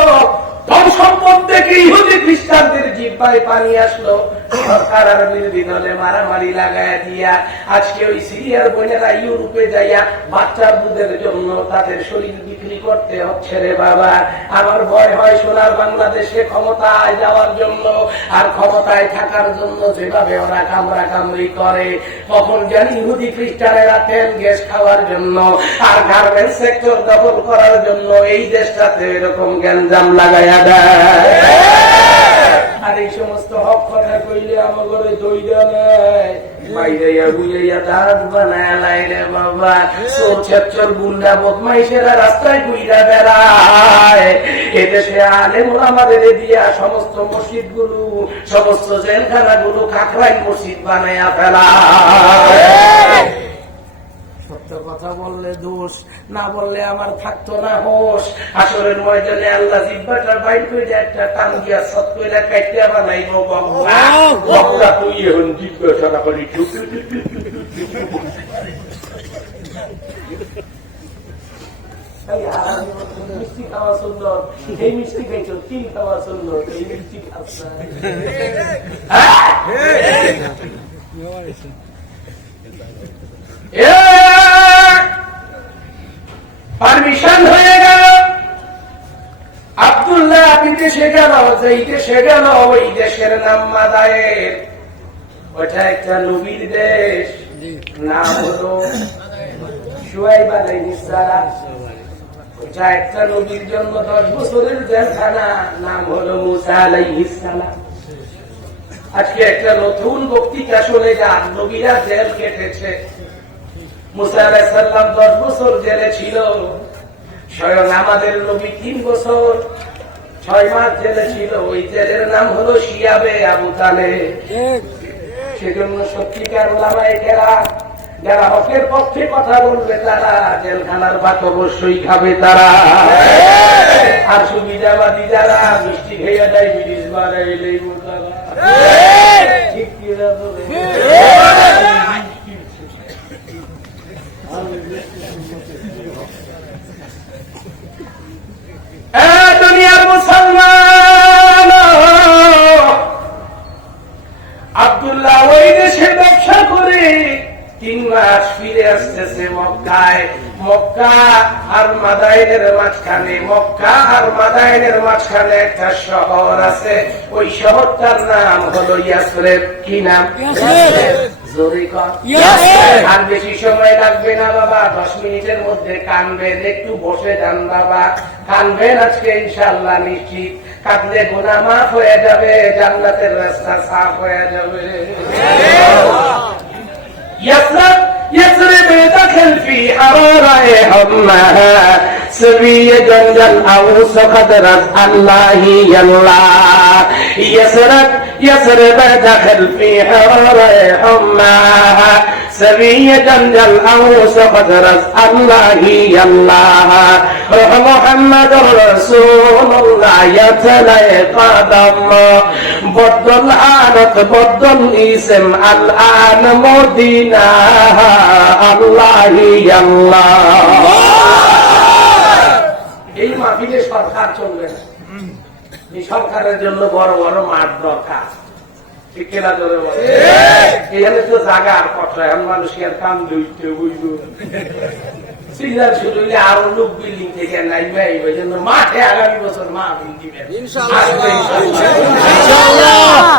ধন সম্পদ থেকে ইহুদি খ্রিস্টানদের জিহ্বায় পানি আসলো, সরকার আর নির্বিঘ্নে মারামারি লাগাইয়া দিয়া আজকে ওই সিরিয়ার বোনেরা ইউরোপে যাইয়া বাচ্চা দুধের জন্য তাদের শরীর বিক্রি করতে হচ্ছে রে বাবা। আমার ভয় হয় সোনার বাংলাদেশে ক্ষমতায় যাওয়ার জন্য আর ক্ষমতায় থাকার জন্য যেভাবে ওরা কামড়া কামড়ি করে, তখন জানি ইহুদি খ্রিস্টানেরা তেল গ্যাস খাওয়ার জন্য আর গার্মেন্টস সেক্টর দখল করার জন্য এই দেশটাতে এরকম গ্যাঞ্জাম লাগাইয়া দেয়। আর এই সমস্ত হক কথা কইলে আমার ঘরে দইরা নেয়, বাইরাইয়া বুঝাইয়া দাঁত বানায় লাইলে বাবা। চোর ছেচ্চর গুন্ডা বদমাইশেরা রাস্তায় ঘুইরা বেড়ায়। এদেশে আলেম ওলামাদের দিয়া সমস্ত মসজিদ গুলো, সমস্ত জেলখানা গুলো খাকরাই মসজিদ বানাইয়া ফেলায়। সত্য কথা বললে দোষ, না বললে আমার থাকতো না হোশ। আসরের ময়দানে আল্লাহ জিহ্বাটা বাইর করে একটা টান দিয়া সৎ কইরা কাইটা বানাইব বকরা। বকরা তুই এখন জিজ্ঞাসা করি মিষ্টি খাওয়া সুন্দর, এই মিষ্টি খাইছো, তিল খাওয়া সুন্দর, এই মিষ্টি খাওয়া পারমিশন হয়ে গেল। আব্দুল্লাহ বিদেশে গেল, যেই দেশে গেল ওই দেশের নাম মাদায়েন। ওটা একটা নবীর দেশ, নাম হলো শুআইব আলাইহিস সালাম। ওটা একটা নবীর জন্য 10 বছরের জেলখানা, নাম হলো মুসা আলাইহিস সালাম। আজকে একটা নতুন বক্তৃতা শুনে যান, নবীরা জেল কেটেছে। মুসা আলাইহিস সালাম 10 বছর জেলে ছিল, স্বয়ং আমাদের নবী 3 বছর 6 মাস জেলে ছিল। ওই জেলের নাম হলো শিয়াবে আবু তালেব। সেজন্য সত্যিকার উলামায়ে কেরাম যারা হকের পক্ষে কথা বলবে তারা জেলখানার ভাত অবশ্যই খাবে তারা। আর সুবিধাবাদী যারা মিষ্টি খেয়ে দেয়, ব্রিটিশ বানাইলেই তারা ঠিক দুনিয়ার মুসলমান। আব্দুল্লাহ ওই দেশে ব্যবসা করে 3 মাস ফিরে আসতেছে মক্কায়। মক্কা আর মাদায়েনের মাঝখানে, মক্কা আর মাদায়েনের মাঝখানে একটা শহর আছে, ওই শহরটার নাম হলো ইয়াসরিব। কি নাম? আর বেশি সময় লাগবে না বাবা, 10 মিনিটের মধ্যে কানবেন। একটু বসে যান বাবা, কানবেন আজকে ইনশাআল্লাহ নিশ্চিত। কাঁদলে গুনাহ মাফ হয়ে যাবে, জান্নাতের রাস্তা সাফ হয়ে যাবে। يسرب دخل في حرارة همها سبي جنجل أو سقدرت الله يلا. يسرب دخل في حرارة همها سبي جنجل أو سقدرت الله يلا. محمد رسول الله يتلي قدم بدل آنت بدل اسم الآن مدينة الله يلا. এই মাহফিলে সরকার চলবে না, এই সরকারের জন্য বড় বড় মাঠ দরকার। ঠিক কিনা ধরে এখানে তো জাগার কথা, এখন মানুষকে আর কাম দইতে বুঝবো সিজন শুরু হইলে আরো লোক বিল্ডিং থেকে নাইবে, এই জন্য মাঠে আগামী বছর মাহফিল দিবেন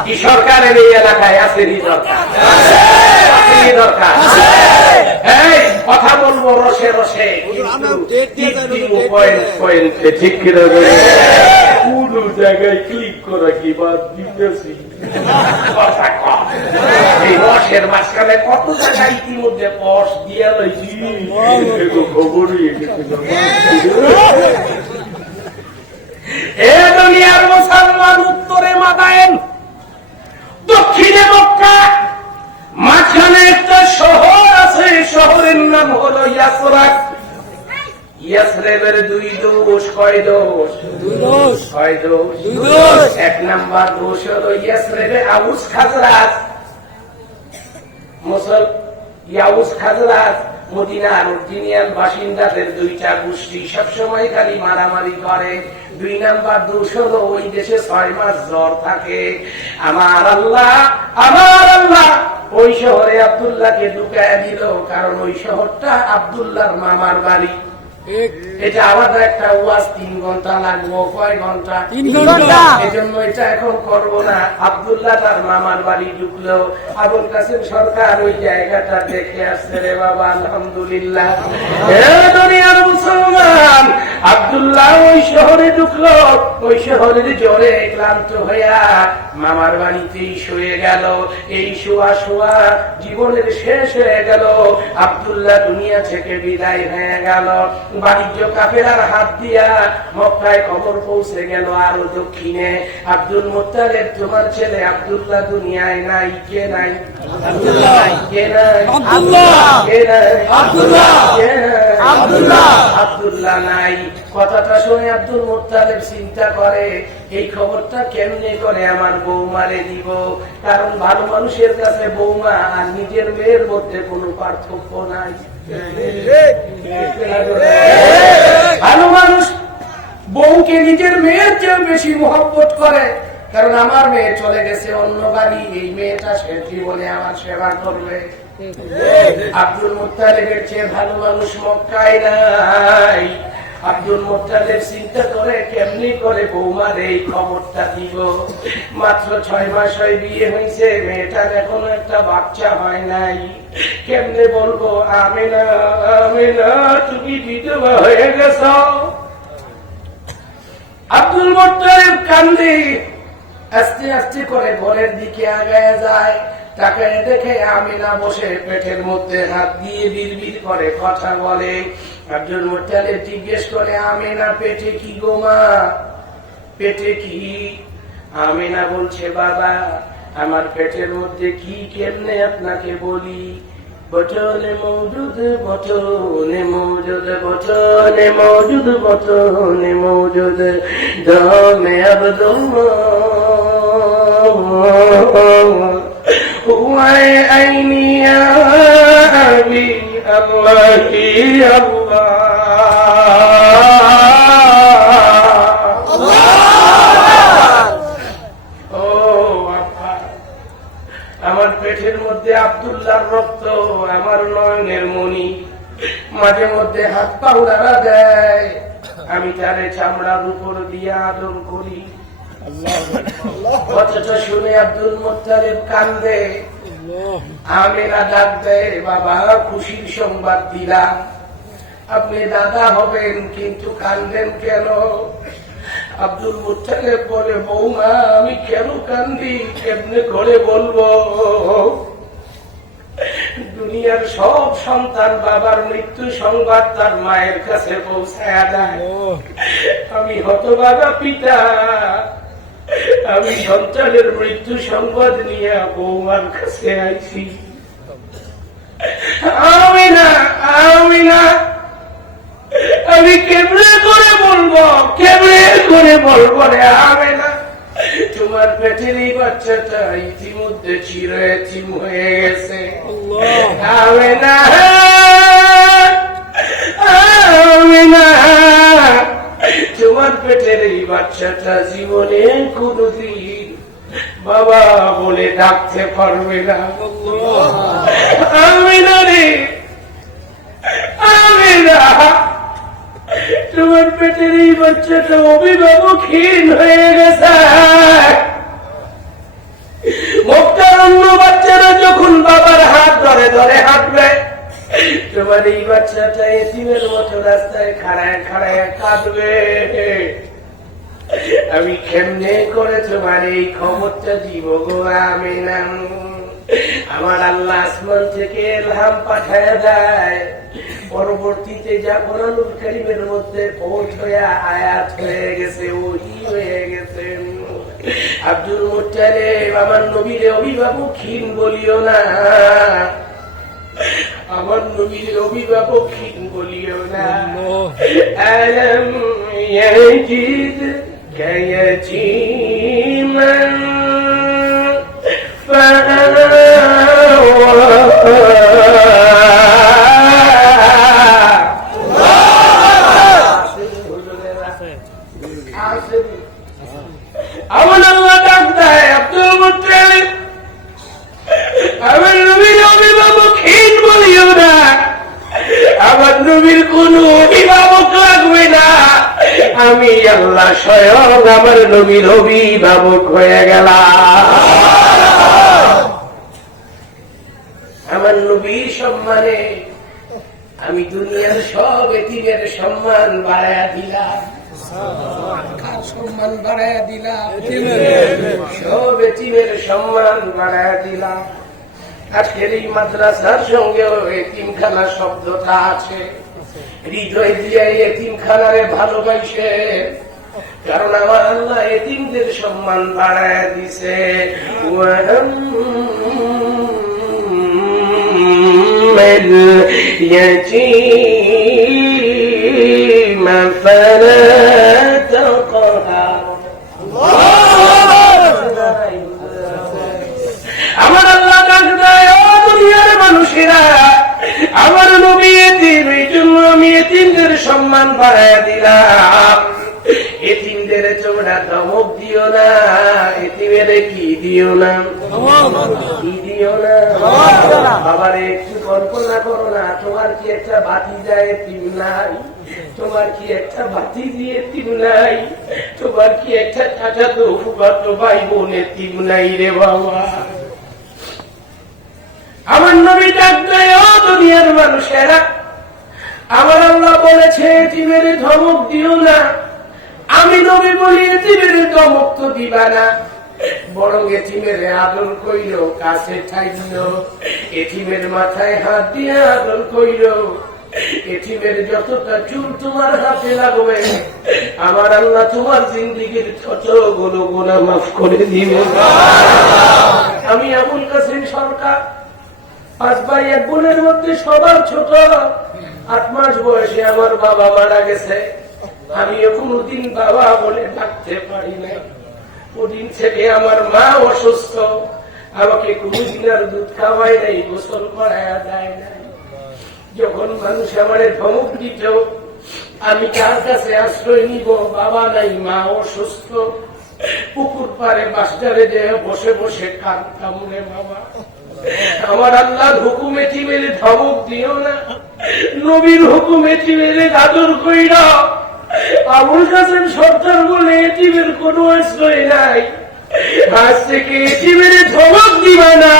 কি সরকারের এই এলাকায় আছে দরকার কথা বলবো রসে রসে, ঠিক কিনা কোন জায়গায় ক্লিক করা কি বাদ দিতেছি কথা কম। এই রসের মাঝখানে কত জায়গায় ইতিমধ্যে পশ দিয়া লইছি খবরই এ দুনিয়ার মুসলমান উত্তরে মাদায়েন, দক্ষিণে মক্কা, মাঝখানে একটা শহর আছে, শহরের নাম হলো ইয়াসরাক। ইয়াসরেবের দুই দোষ, কয় দোষ? কয় দোষ? এক নাম্বার দোষ হলো ইয়াসরেবে আউস খাজরাজ, ইয়াউস খাজরাজ মদিনার অরিজিনাল বাসিন্দাদের দুইটা গোষ্ঠী সবসময় খালি মারামারি করে। দুই নাম্বার দোষ হলো ওই দেশে 6 মাস জ্বর থাকে। আমার আল্লাহ ওই শহরে আব্দুল্লাহকে ঢুকায় দিল, কারণ ওই শহরটা আব্দুল্লাহর মামার বাড়ি। এটা আলাদা একটা ওয়াজ, 3 ঘন্টা লাগবো। কয় ঘন্টা? 3 ঘন্টা। এজন্য এটা এখন করবো না। আব্দুল্লাহ তার মামার বাড়ি ঢুকলো, আবুল কাসেম সরকার ওই জায়গাটা দেখে আসছে। রে বাবা আলহামদুলিল্লাহ, দুনিয়ার মুসলমান, আব্দুল্লাহ ওই শহরে ঢুকলো, ওই শহরের জ্বরে ক্লান্ত হইয়া মামার বাড়িতেই শুয়ে গেল। এই শোয়া জীবনের শেষ হয়ে গেল। আব্দুল্লাহ দুনিয়া থেকে বিদায় হয়ে গেল। বাণিজ্য কাফেলার হাত দিয়া মক্কায় খবর পৌঁছে গেল। আরো দক্ষিণে আব্দুল মুত্তালিব তোমার ছেলে আব্দুল্লাহ দুনিয়ায় নাই। কে নাই? আব্দুল্লাহ নাই। কথাটা শুনে আব্দুল মুত্তালিব চিন্তা করে, এই খবরটা কেমনে করে আমার বৌমারে দিব, কারণ ভালো মানুষের কাছে বৌমা আর নিজের মেয়ের মধ্যে কোনো পার্থক্য নাই। ভালো মানুষ বউকে নিজের মেয়ের চেয়ে বেশি মহব্বত করে, কারণ আমার মেয়ে চলে গেছে অন্য বাড়ি, এই মেয়েটা সে জীবনে আমার সেবা করবে। আব্দুল মুত্তালিবের চেয়ে ভালো মানুষ মক্কায় নাই। আব্দুল মুত্তালিব চিন্তা করে কেমনি করে বৌমার এই খবরটা দিব। মাত্র 6 মাস হয় বিয়ে হয়েছে, মেয়েটার এখনো একটা বাচ্চা হয় নাই। কেমনে বলবো আমিনা তুমি বিধবা হয়ে গেছ? আব্দুল মুত্তালিব কান্দে, আস্তে আস্তে করে ঘরের দিকে আগায় যায়। তাকে দেখে আমিনা বসে পেটের মধ্যে হাত দিয়ে বিড়বিড় করে কথা বলে। আব্দুল মুত্তালিব জিজ্ঞেস করে, আমিনা পেটে কি গো মা, পেটে কি? আমিনা বলছে, বাবা আমার পেটের মধ্যে কি, কেমনে আপনাকে বলি? বটনে মৌজুদ, বটনে মৌজুদ, বটনে মৌজুদ, বটনে মৌজুদ, দমে আব্দুল্লাহ হুয়ায়ে আইনি ইয়া আবি আল্লাহ কি আল্লাহ। আমার পেটের মধ্যে আব্দুল্লাহর রক্ত, আমার নয়নের মণি। মাঝে মধ্যে হাত পা উড়ারা দেয়, আমি তারে চামড়ার উপর দিয়ে আদর করি। কথাটা শুনে আব্দুল মুত্তালিব কান্দে। আমিনা ডাক দেয়, বাবা খুশির সংবাদ দিলাম, আপনি দাদা হবেন, কিন্তু কান্দেন কেন? আব্দুল মুত্তালিব বলে, বৌমা আমি কেন কান্দি কেমনে করে বলবো? দুনিয়ার সব সন্তান বাবার মৃত্যু সংবাদ তার মায়ের কাছে পৌঁছায় দেয়। আমি হতভাগা পিতা, আমি সন্তানের মৃত্যু সংবাদ নিয়ে বৌমার কাছে আইছি। আমিনা আমি কেমনে করে বলবো, কেমনে করে বলবো রে আমিনা, তোমার পেটের এই বাচ্চাটা ইতিমধ্যে চিরয়তীম হয়ে গেছে। আমিনা তোমার পেটের এই বাচ্চাটা জীবনে কোনদিন বাবা বলে ডাকতে পারবে না। আমিনা রে, আমিনা, তোমার পেটের এই বাচ্চাটা অভিভাবকহীন হয়ে গেছে। মুক্তার অন্য বাচ্চারা যখন বাবার হাত ধরে ধরে হাঁটবে, তোমার এই বাচ্চাটা এতিমের মতো রাস্তায় খাড়ায় খাড়ায় কাঁদবে। আমি কেমনে করে তোমার এই খবরটা দিব গো আমিনা? আমার আল্লাহ আসমান থেকে ইলহাম পাঠায় দেয়, পরবর্তীতে যা কোরআনুল কারীমের মধ্যে পৌঁছয়া আয়াত হয়ে গেছে, ওহী হয়ে গেছে। আব্দুল মুত্তালিব আমার নবীর অভিভাবকহীন বলিও না, আমার নবীর অভিভাবকহীন বলিও না। আলম ইয়াজিদ কায়াতীমান আমার আল্লাহ ডাক দেয়, আব্দুল মুত্তালিব আমার নবীর অভিভাবকহীন বলিও না, আমার নবীর কোন অভিভাবক লাগবে না, আমি আল্লাহ স্বয়ং আমার নবীর অভিভাবক হয়ে গেলাম। আমার নবীর সম্মানে আমি দুনিয়ার সব এতিমের সম্মান বাড়াইয়া দিলাম। সম্মান বাড়াইয়া দিলাম, সব এতিমের সম্মান বাড়াইয়া দিলাম। আজকের এই মাদ্রাসার সঙ্গেও এতিমখানা শব্দটা আছে, হৃদয় দিয়ে এতিমখানারে ভালোবাসে, কারণ আমার আল্লাহ এতিমদের সম্মান বাড়াইয়া দিছে। اليتيم فلا تقهر আমার আল্লাহ ডাক দেয়, ও দুনিয়ার মানুষেরা, আমার নবী এতিম, এই জন্য আমি এতিমদের সম্মান বাড়াইয়া দিলাম। এতিমদের তোমরা ধমক দিও না, এতিমের কি দিও না, কি দিও না। বাবার একটু কল্পনা করো না, তোমার কি একটা ভাতিজা এতিম নাই, তোমার কি একটা ভাতিজি এতিম নাই, তোমার কি একটা চাচাতো ফুফাতো ভাই বোন এতিম নাই রে বাবা। আমার নবী ডাক দেয়, ও দুনিয়ার মানুষেরা, আমার আল্লাহ বলেছে এতিমের ধমক দিও না। আমি নবী বলি এতিমের ধমক তো দিবা না, বরং এতিমের আদর কইল, কাছে ঠাইল, এতিমের মাথায় হাত দিয়ে আদর কইল। এতিমের যতটা চুল তোমার হাতে লাগবে, আমার আল্লাহ তোমার জিন্দেগীর যতগুলো গুনাহ মাফ করে দিবে। আমি আবুল কাসিম সরকার, 5 ভাই 1 বোনের মধ্যে সবার ছোট। 8 মাস বয়সে আমার বাবা মারা গেছে। আমিও কোনদিন বাবা বলে ডাকতে পারি না। ওদিন থেকে আমার মা অসুস্থ, আমাকে কোনদিন আর দুধ খাওয়াই নাই, গোসল করায়া দেয় নাই। যখন মানুষ আমার ধমক দিত, আমি কার কাছে আশ্রয় নিব? বাবা নাই, মা অসুস্থ। পুকুর পাড়ে বাসটারে যে বসে বসে কাঁদতাম রে বাবা। আমার আল্লাহর হুকুম এতিমের ধমক দিও না, নবীর হুকুম এতিমের আদর কইরা। আবুল কাসেম সরকার বলে এতিমের কোন আশ্রয় নাই। আজ থেকে এতিমের ধমক দিবা না,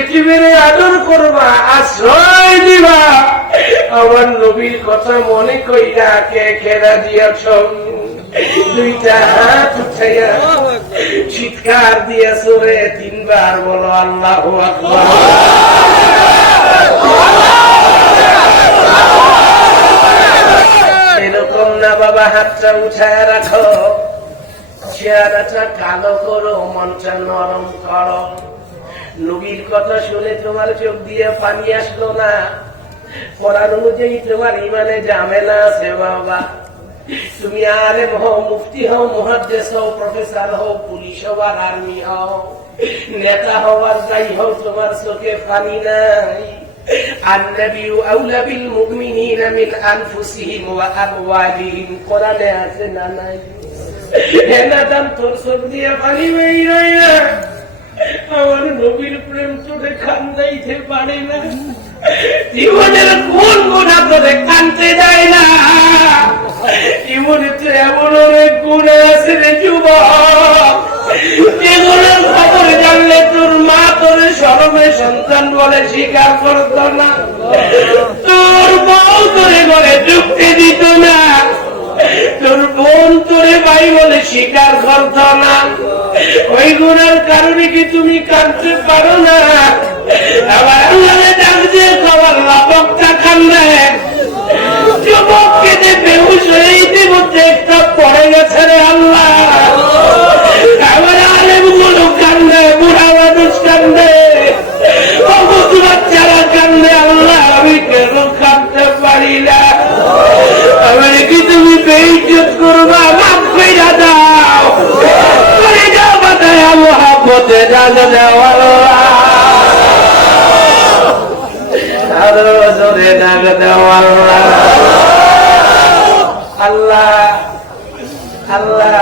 এতিমের আদর করবা, আশ্রয় দিবা। আমার নবীর কথা মনে কইরা কে খেলা দিয়াছ, 2টা হাত উঠাইয়া চিৎকার দিয়াছ রে 3 বার বলো আল্লাহু আকবার। এরকম না বাবা, হাতটা উঠায় রাখো, চেহারাটা কালো করো, মনটা নরম করো। নবীর কথা শুনে তোমার চোখ দিয়ে পানি আসলো না? কোরআন অনুযায়ী তোমার ইমানে ঝামেলা আছে বাবা। তুমি আলেম হও, মুফতি হও, মুহাদ্দিস হও, প্রফেসর হও, পুলিশ হও আর আর্মি হও, নেতা হও আর যাই হও, তোমার চোখে পানি নাই। আন-নাবিয়্যু আওলা বিল মুমিনিনা মিন আনফুসিহিম ওয়া আমওয়ালিহিম, কোরআনে আছে না নাই? এনাদান তোর চোখ দিয়ে পানি বেরোয় না, আমার নবীর প্রেম তোরে কান্দাইতে পারে না, জীবনের কোন গুণা তোরে কানতে যায় না, জীবনে তো এমন অনেক গুণা আছে রে যুবক, যেগুলোর খবর জানলে তোর মা তোর শরমে সন্তান বলে স্বীকার করত না, তোর বউ তোরে বলে যুক্তি দিত না, তোর বোন তোরে ভাই বলে স্বীকার করত না, ওই গুণার কারণে কি তুমি কাঁদতে পারো না? আবার আল্লাহরে ডাক দিয়ে খাবার লাভকটা কান্দে, যুবক কেঁদে বেহুশ হয়ে ইতিমধ্যে একটা পড়ে গেছে রে আল্লাহ, আবার আলেম গুলো কান্দে, বুড়া মানুষ কান্দে, অবুঝ বাচ্চারা কান্দে, আল্লাহ আমি কেন কাঁদতে পারি না? আমার কি তুমি বেইজ্জত করবা? মাফ কইরা দাও, করে যাও বাতায় মহাব্বতে ডাক দাও আল্লাহ, আরো জোরে ডাক দাও আল্লাহ। আল্লাহ আল্লাহ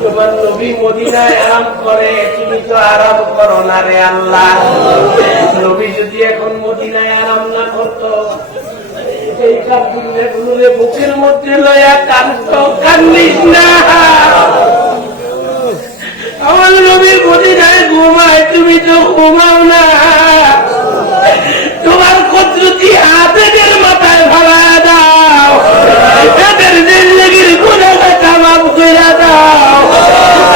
তোমার নবী মদিনায় আরাম করে, তুমি তো আরাম করো না রে আল্লাহ। নবী যদি এখন মদিনায় আরাম না করতো, এই কাপড়গুলো বুকের মধ্যে লয়া কাঁদত, কান্দিস না। আমার নবী মদিনায় ঘুমায়, তুমি তো ঘুমাও না, তোমার কুদরতি হাতের মাথায় ভাড়া দাও, তাদের জিন্দেগির গুনাহ কথা মাফ কইরা দাও,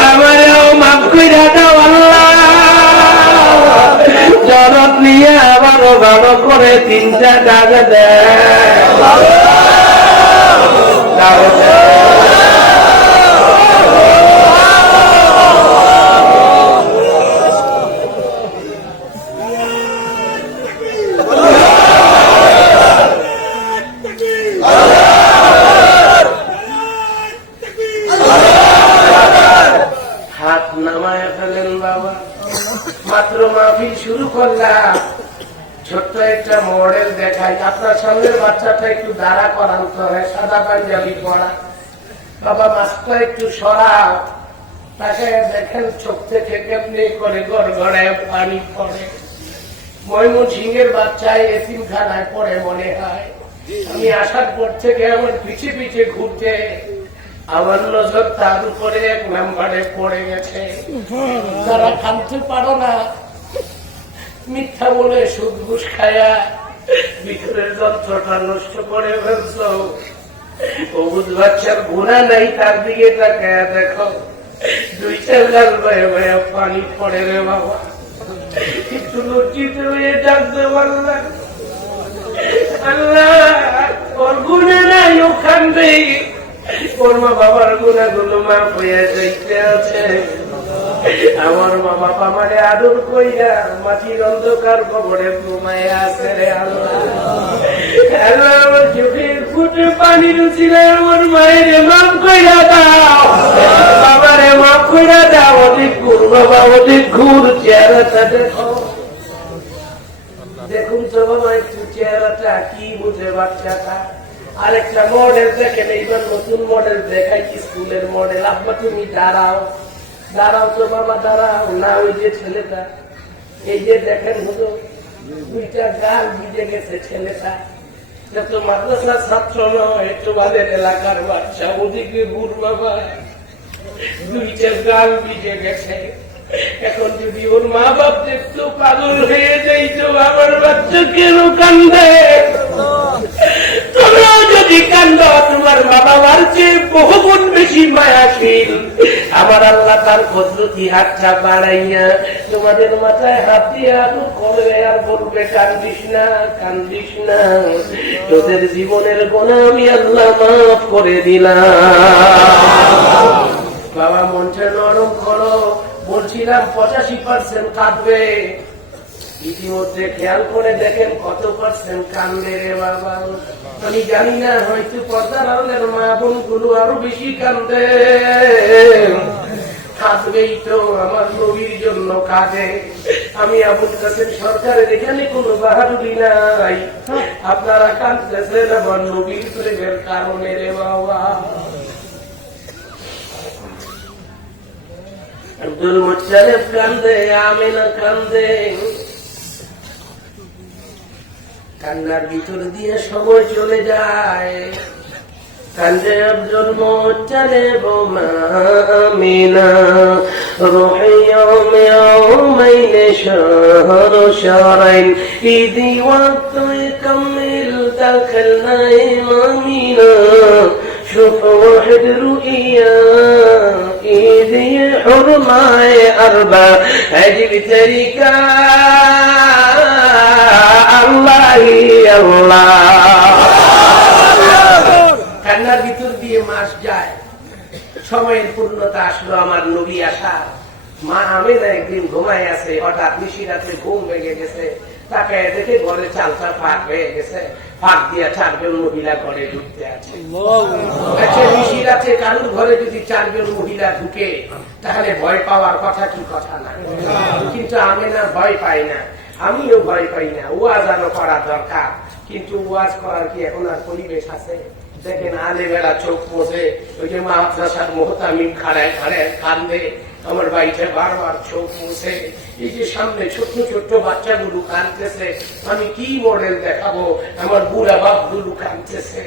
আমারও মাফ কইরা দাও আল্লাহ। জরত নিয়ে আবারও ভালো করে 3টা ডাক দেয়। হাত নামায় ফেলেন বাবা, মাত্র মাহফিল শুরু করলাম, ছোট্ট একটা মডেল দেখাই। আপনার সামনের বাচ্চাটা একটু দাঁড়া করান্ত হয়, সাদা পাঞ্জাবি পরা, বাবা মাছটা একটু সরাও, তাকে দেখেন চোখ থেকে কেমনি করে গড়গড়ায় পানি পড়ে। ময়মনসিংহের বাচ্চায় এতিমখানায় পড়ে মনে হয়। আমি আসার পর থেকে আমার পিছে পিছে ঘুরতে, আমার নজর তার উপরে 1 নম্বরে পড়ে গেছে। তারা কাঁদতে পারো না, মিথ্যা বলে সুদ ঘুষ খায়া ভিতরের যন্ত্রটা নষ্ট করে ফেলছ। অবুঝ বাচ্চার গুণা নাই, তার দিকে তাকায়া দেখো 2-4 গাল বয়ে বয়ে পানি পড়ে রে বাবা। একটু লজ্জিত হয়ে ডাকতে পারলাম, আল্লাহ ওর গুণা নাই, ওখান নেই, ওর মা বাবার গুণা গুলো মাফ হইয়া যাইতে আছে। আমার মা বাবা আমারে আদর কইরা মাটির অন্ধকার কবরে ঘুমায় আছে রে আল্লাহ। আল্লাহ আমার চোখের ফুটে পানি রুচিলে আমার মায়ের মাফ কইরা দাও, বাবারে মাফ কইরা দাও। অধিক ঘুর বাবা, অধিক ঘুর, চেহারাটা দেখো, দেখুন তো বাবা একটু চেহারাটা, কি বুঝে বাচ্চাটা। আরেকটা মডেল দেখেন, এইবার নতুন মডেল দেখাই, স্কুলের মডেল। আব্বা তুমি দাঁড়াও, দাঁড়াও তো বাবা, দাঁড়াও না। ওই যে ছেলেটা, এই যে দেখেন হলো 2টা গাল ভিজে গেছে ছেলেটা, যত মাদ্রাসার ছাত্র নয়, তোমাদের এলাকার বাচ্চা। ওদিকে বুড় বাবা, 2টা গাল ভিজে গেছে। এখন যদি ওর মা বাপ দেখতো পাগল হয়ে যাইতো, আমার বাচ্চা কেন কান্দে? তোমরা যদি কান্দ, তোমার মা বাবার চেয়ে বহুগুণ বেশি মায়াশীল আমার আল্লাহ তার কুদরতি হাতটা বাড়াইয়া তোমাদের মাথায় হাত দিয়ে আদর করবে আর বলবে, কান্দিস না, কান্দিস না, তোদের জীবনের গুনাহ আমি আল্লাহ মাফ করে দিলাম। বাবা মনটা নরম করো, বলছিলাম 85% কাঁদবে, ইতিমধ্যে খেয়াল করে দেখেন কত % কান্দে রে বাবা। আমি জানি না, হয়তো পর্দার আড়ালের মা বোন গুলো আরো বেশি কান্দে। কাঁদবেই তো, আমার নবীর জন্য কাঁদে। আমি আবুল কাসেম সরকারের এখানে কোনো বাহাদুরি নাই, আপনারা কাঁদতেছেন আমার নবীর প্রেমের কারণে রে বাবা। আব্দুল মুত্তালিব কান্দে, আমিনা কান্দে, কান্নার ভিতর দিয়ে সময় চলে যায়। কান্দে আব্দুল মুত্তালিব মা আমিনা, রুহি ইয়াউমাইন শাহরু শাহরাইন, ঈদি ওয়াক্ত কামিল দাখলনা ইমামিনা, شوف واحد رؤيا إيدي حرماي أربع أجب تريكا الله الله কান্নার ভিতর দিয়ে মাস যায়, সময়ের পূর্ণতা আসলো আমার নবী আসা। মা আমিনা একদিন ঘুমায় আছে, হঠাৎ নিশিরাতে ঘুম ভেঙে গেছে, তাকে দেখে ঘরে চালটা ফাঁক হয়ে গেছে, ফাঁক দিয়া 4 জন মহিলা ঘরে ঢুকতে আছে। নিশিরাতে কারুর ঘরে যদি 4 জন মহিলা ঢুকে তাহলে ভয় পাওয়ার কথা কি কথা না, কিন্তু আমিনা ভয় পাই না, আমিও ভয় পাই না। ওয়াজ আরো করা দরকার, কিন্তু ওয়াজ করার কি এখন আর পরিবেশ আছে? দেখেন আলেমেরা চোখ মুছে, ওই যে মাদ্রাসার মুহতামিম খাড়ায় খাড়ায় কান্দে, আমার বাড়িতে বারবার চোখ মুছে। এই যে সামনে ছোট্ট ছোট্ট বাচ্চাগুলো কাঁদতেছে, আমি কি মডেল দেখাবো? আমার বুড়া বাপগুলো কাঁদতেছে।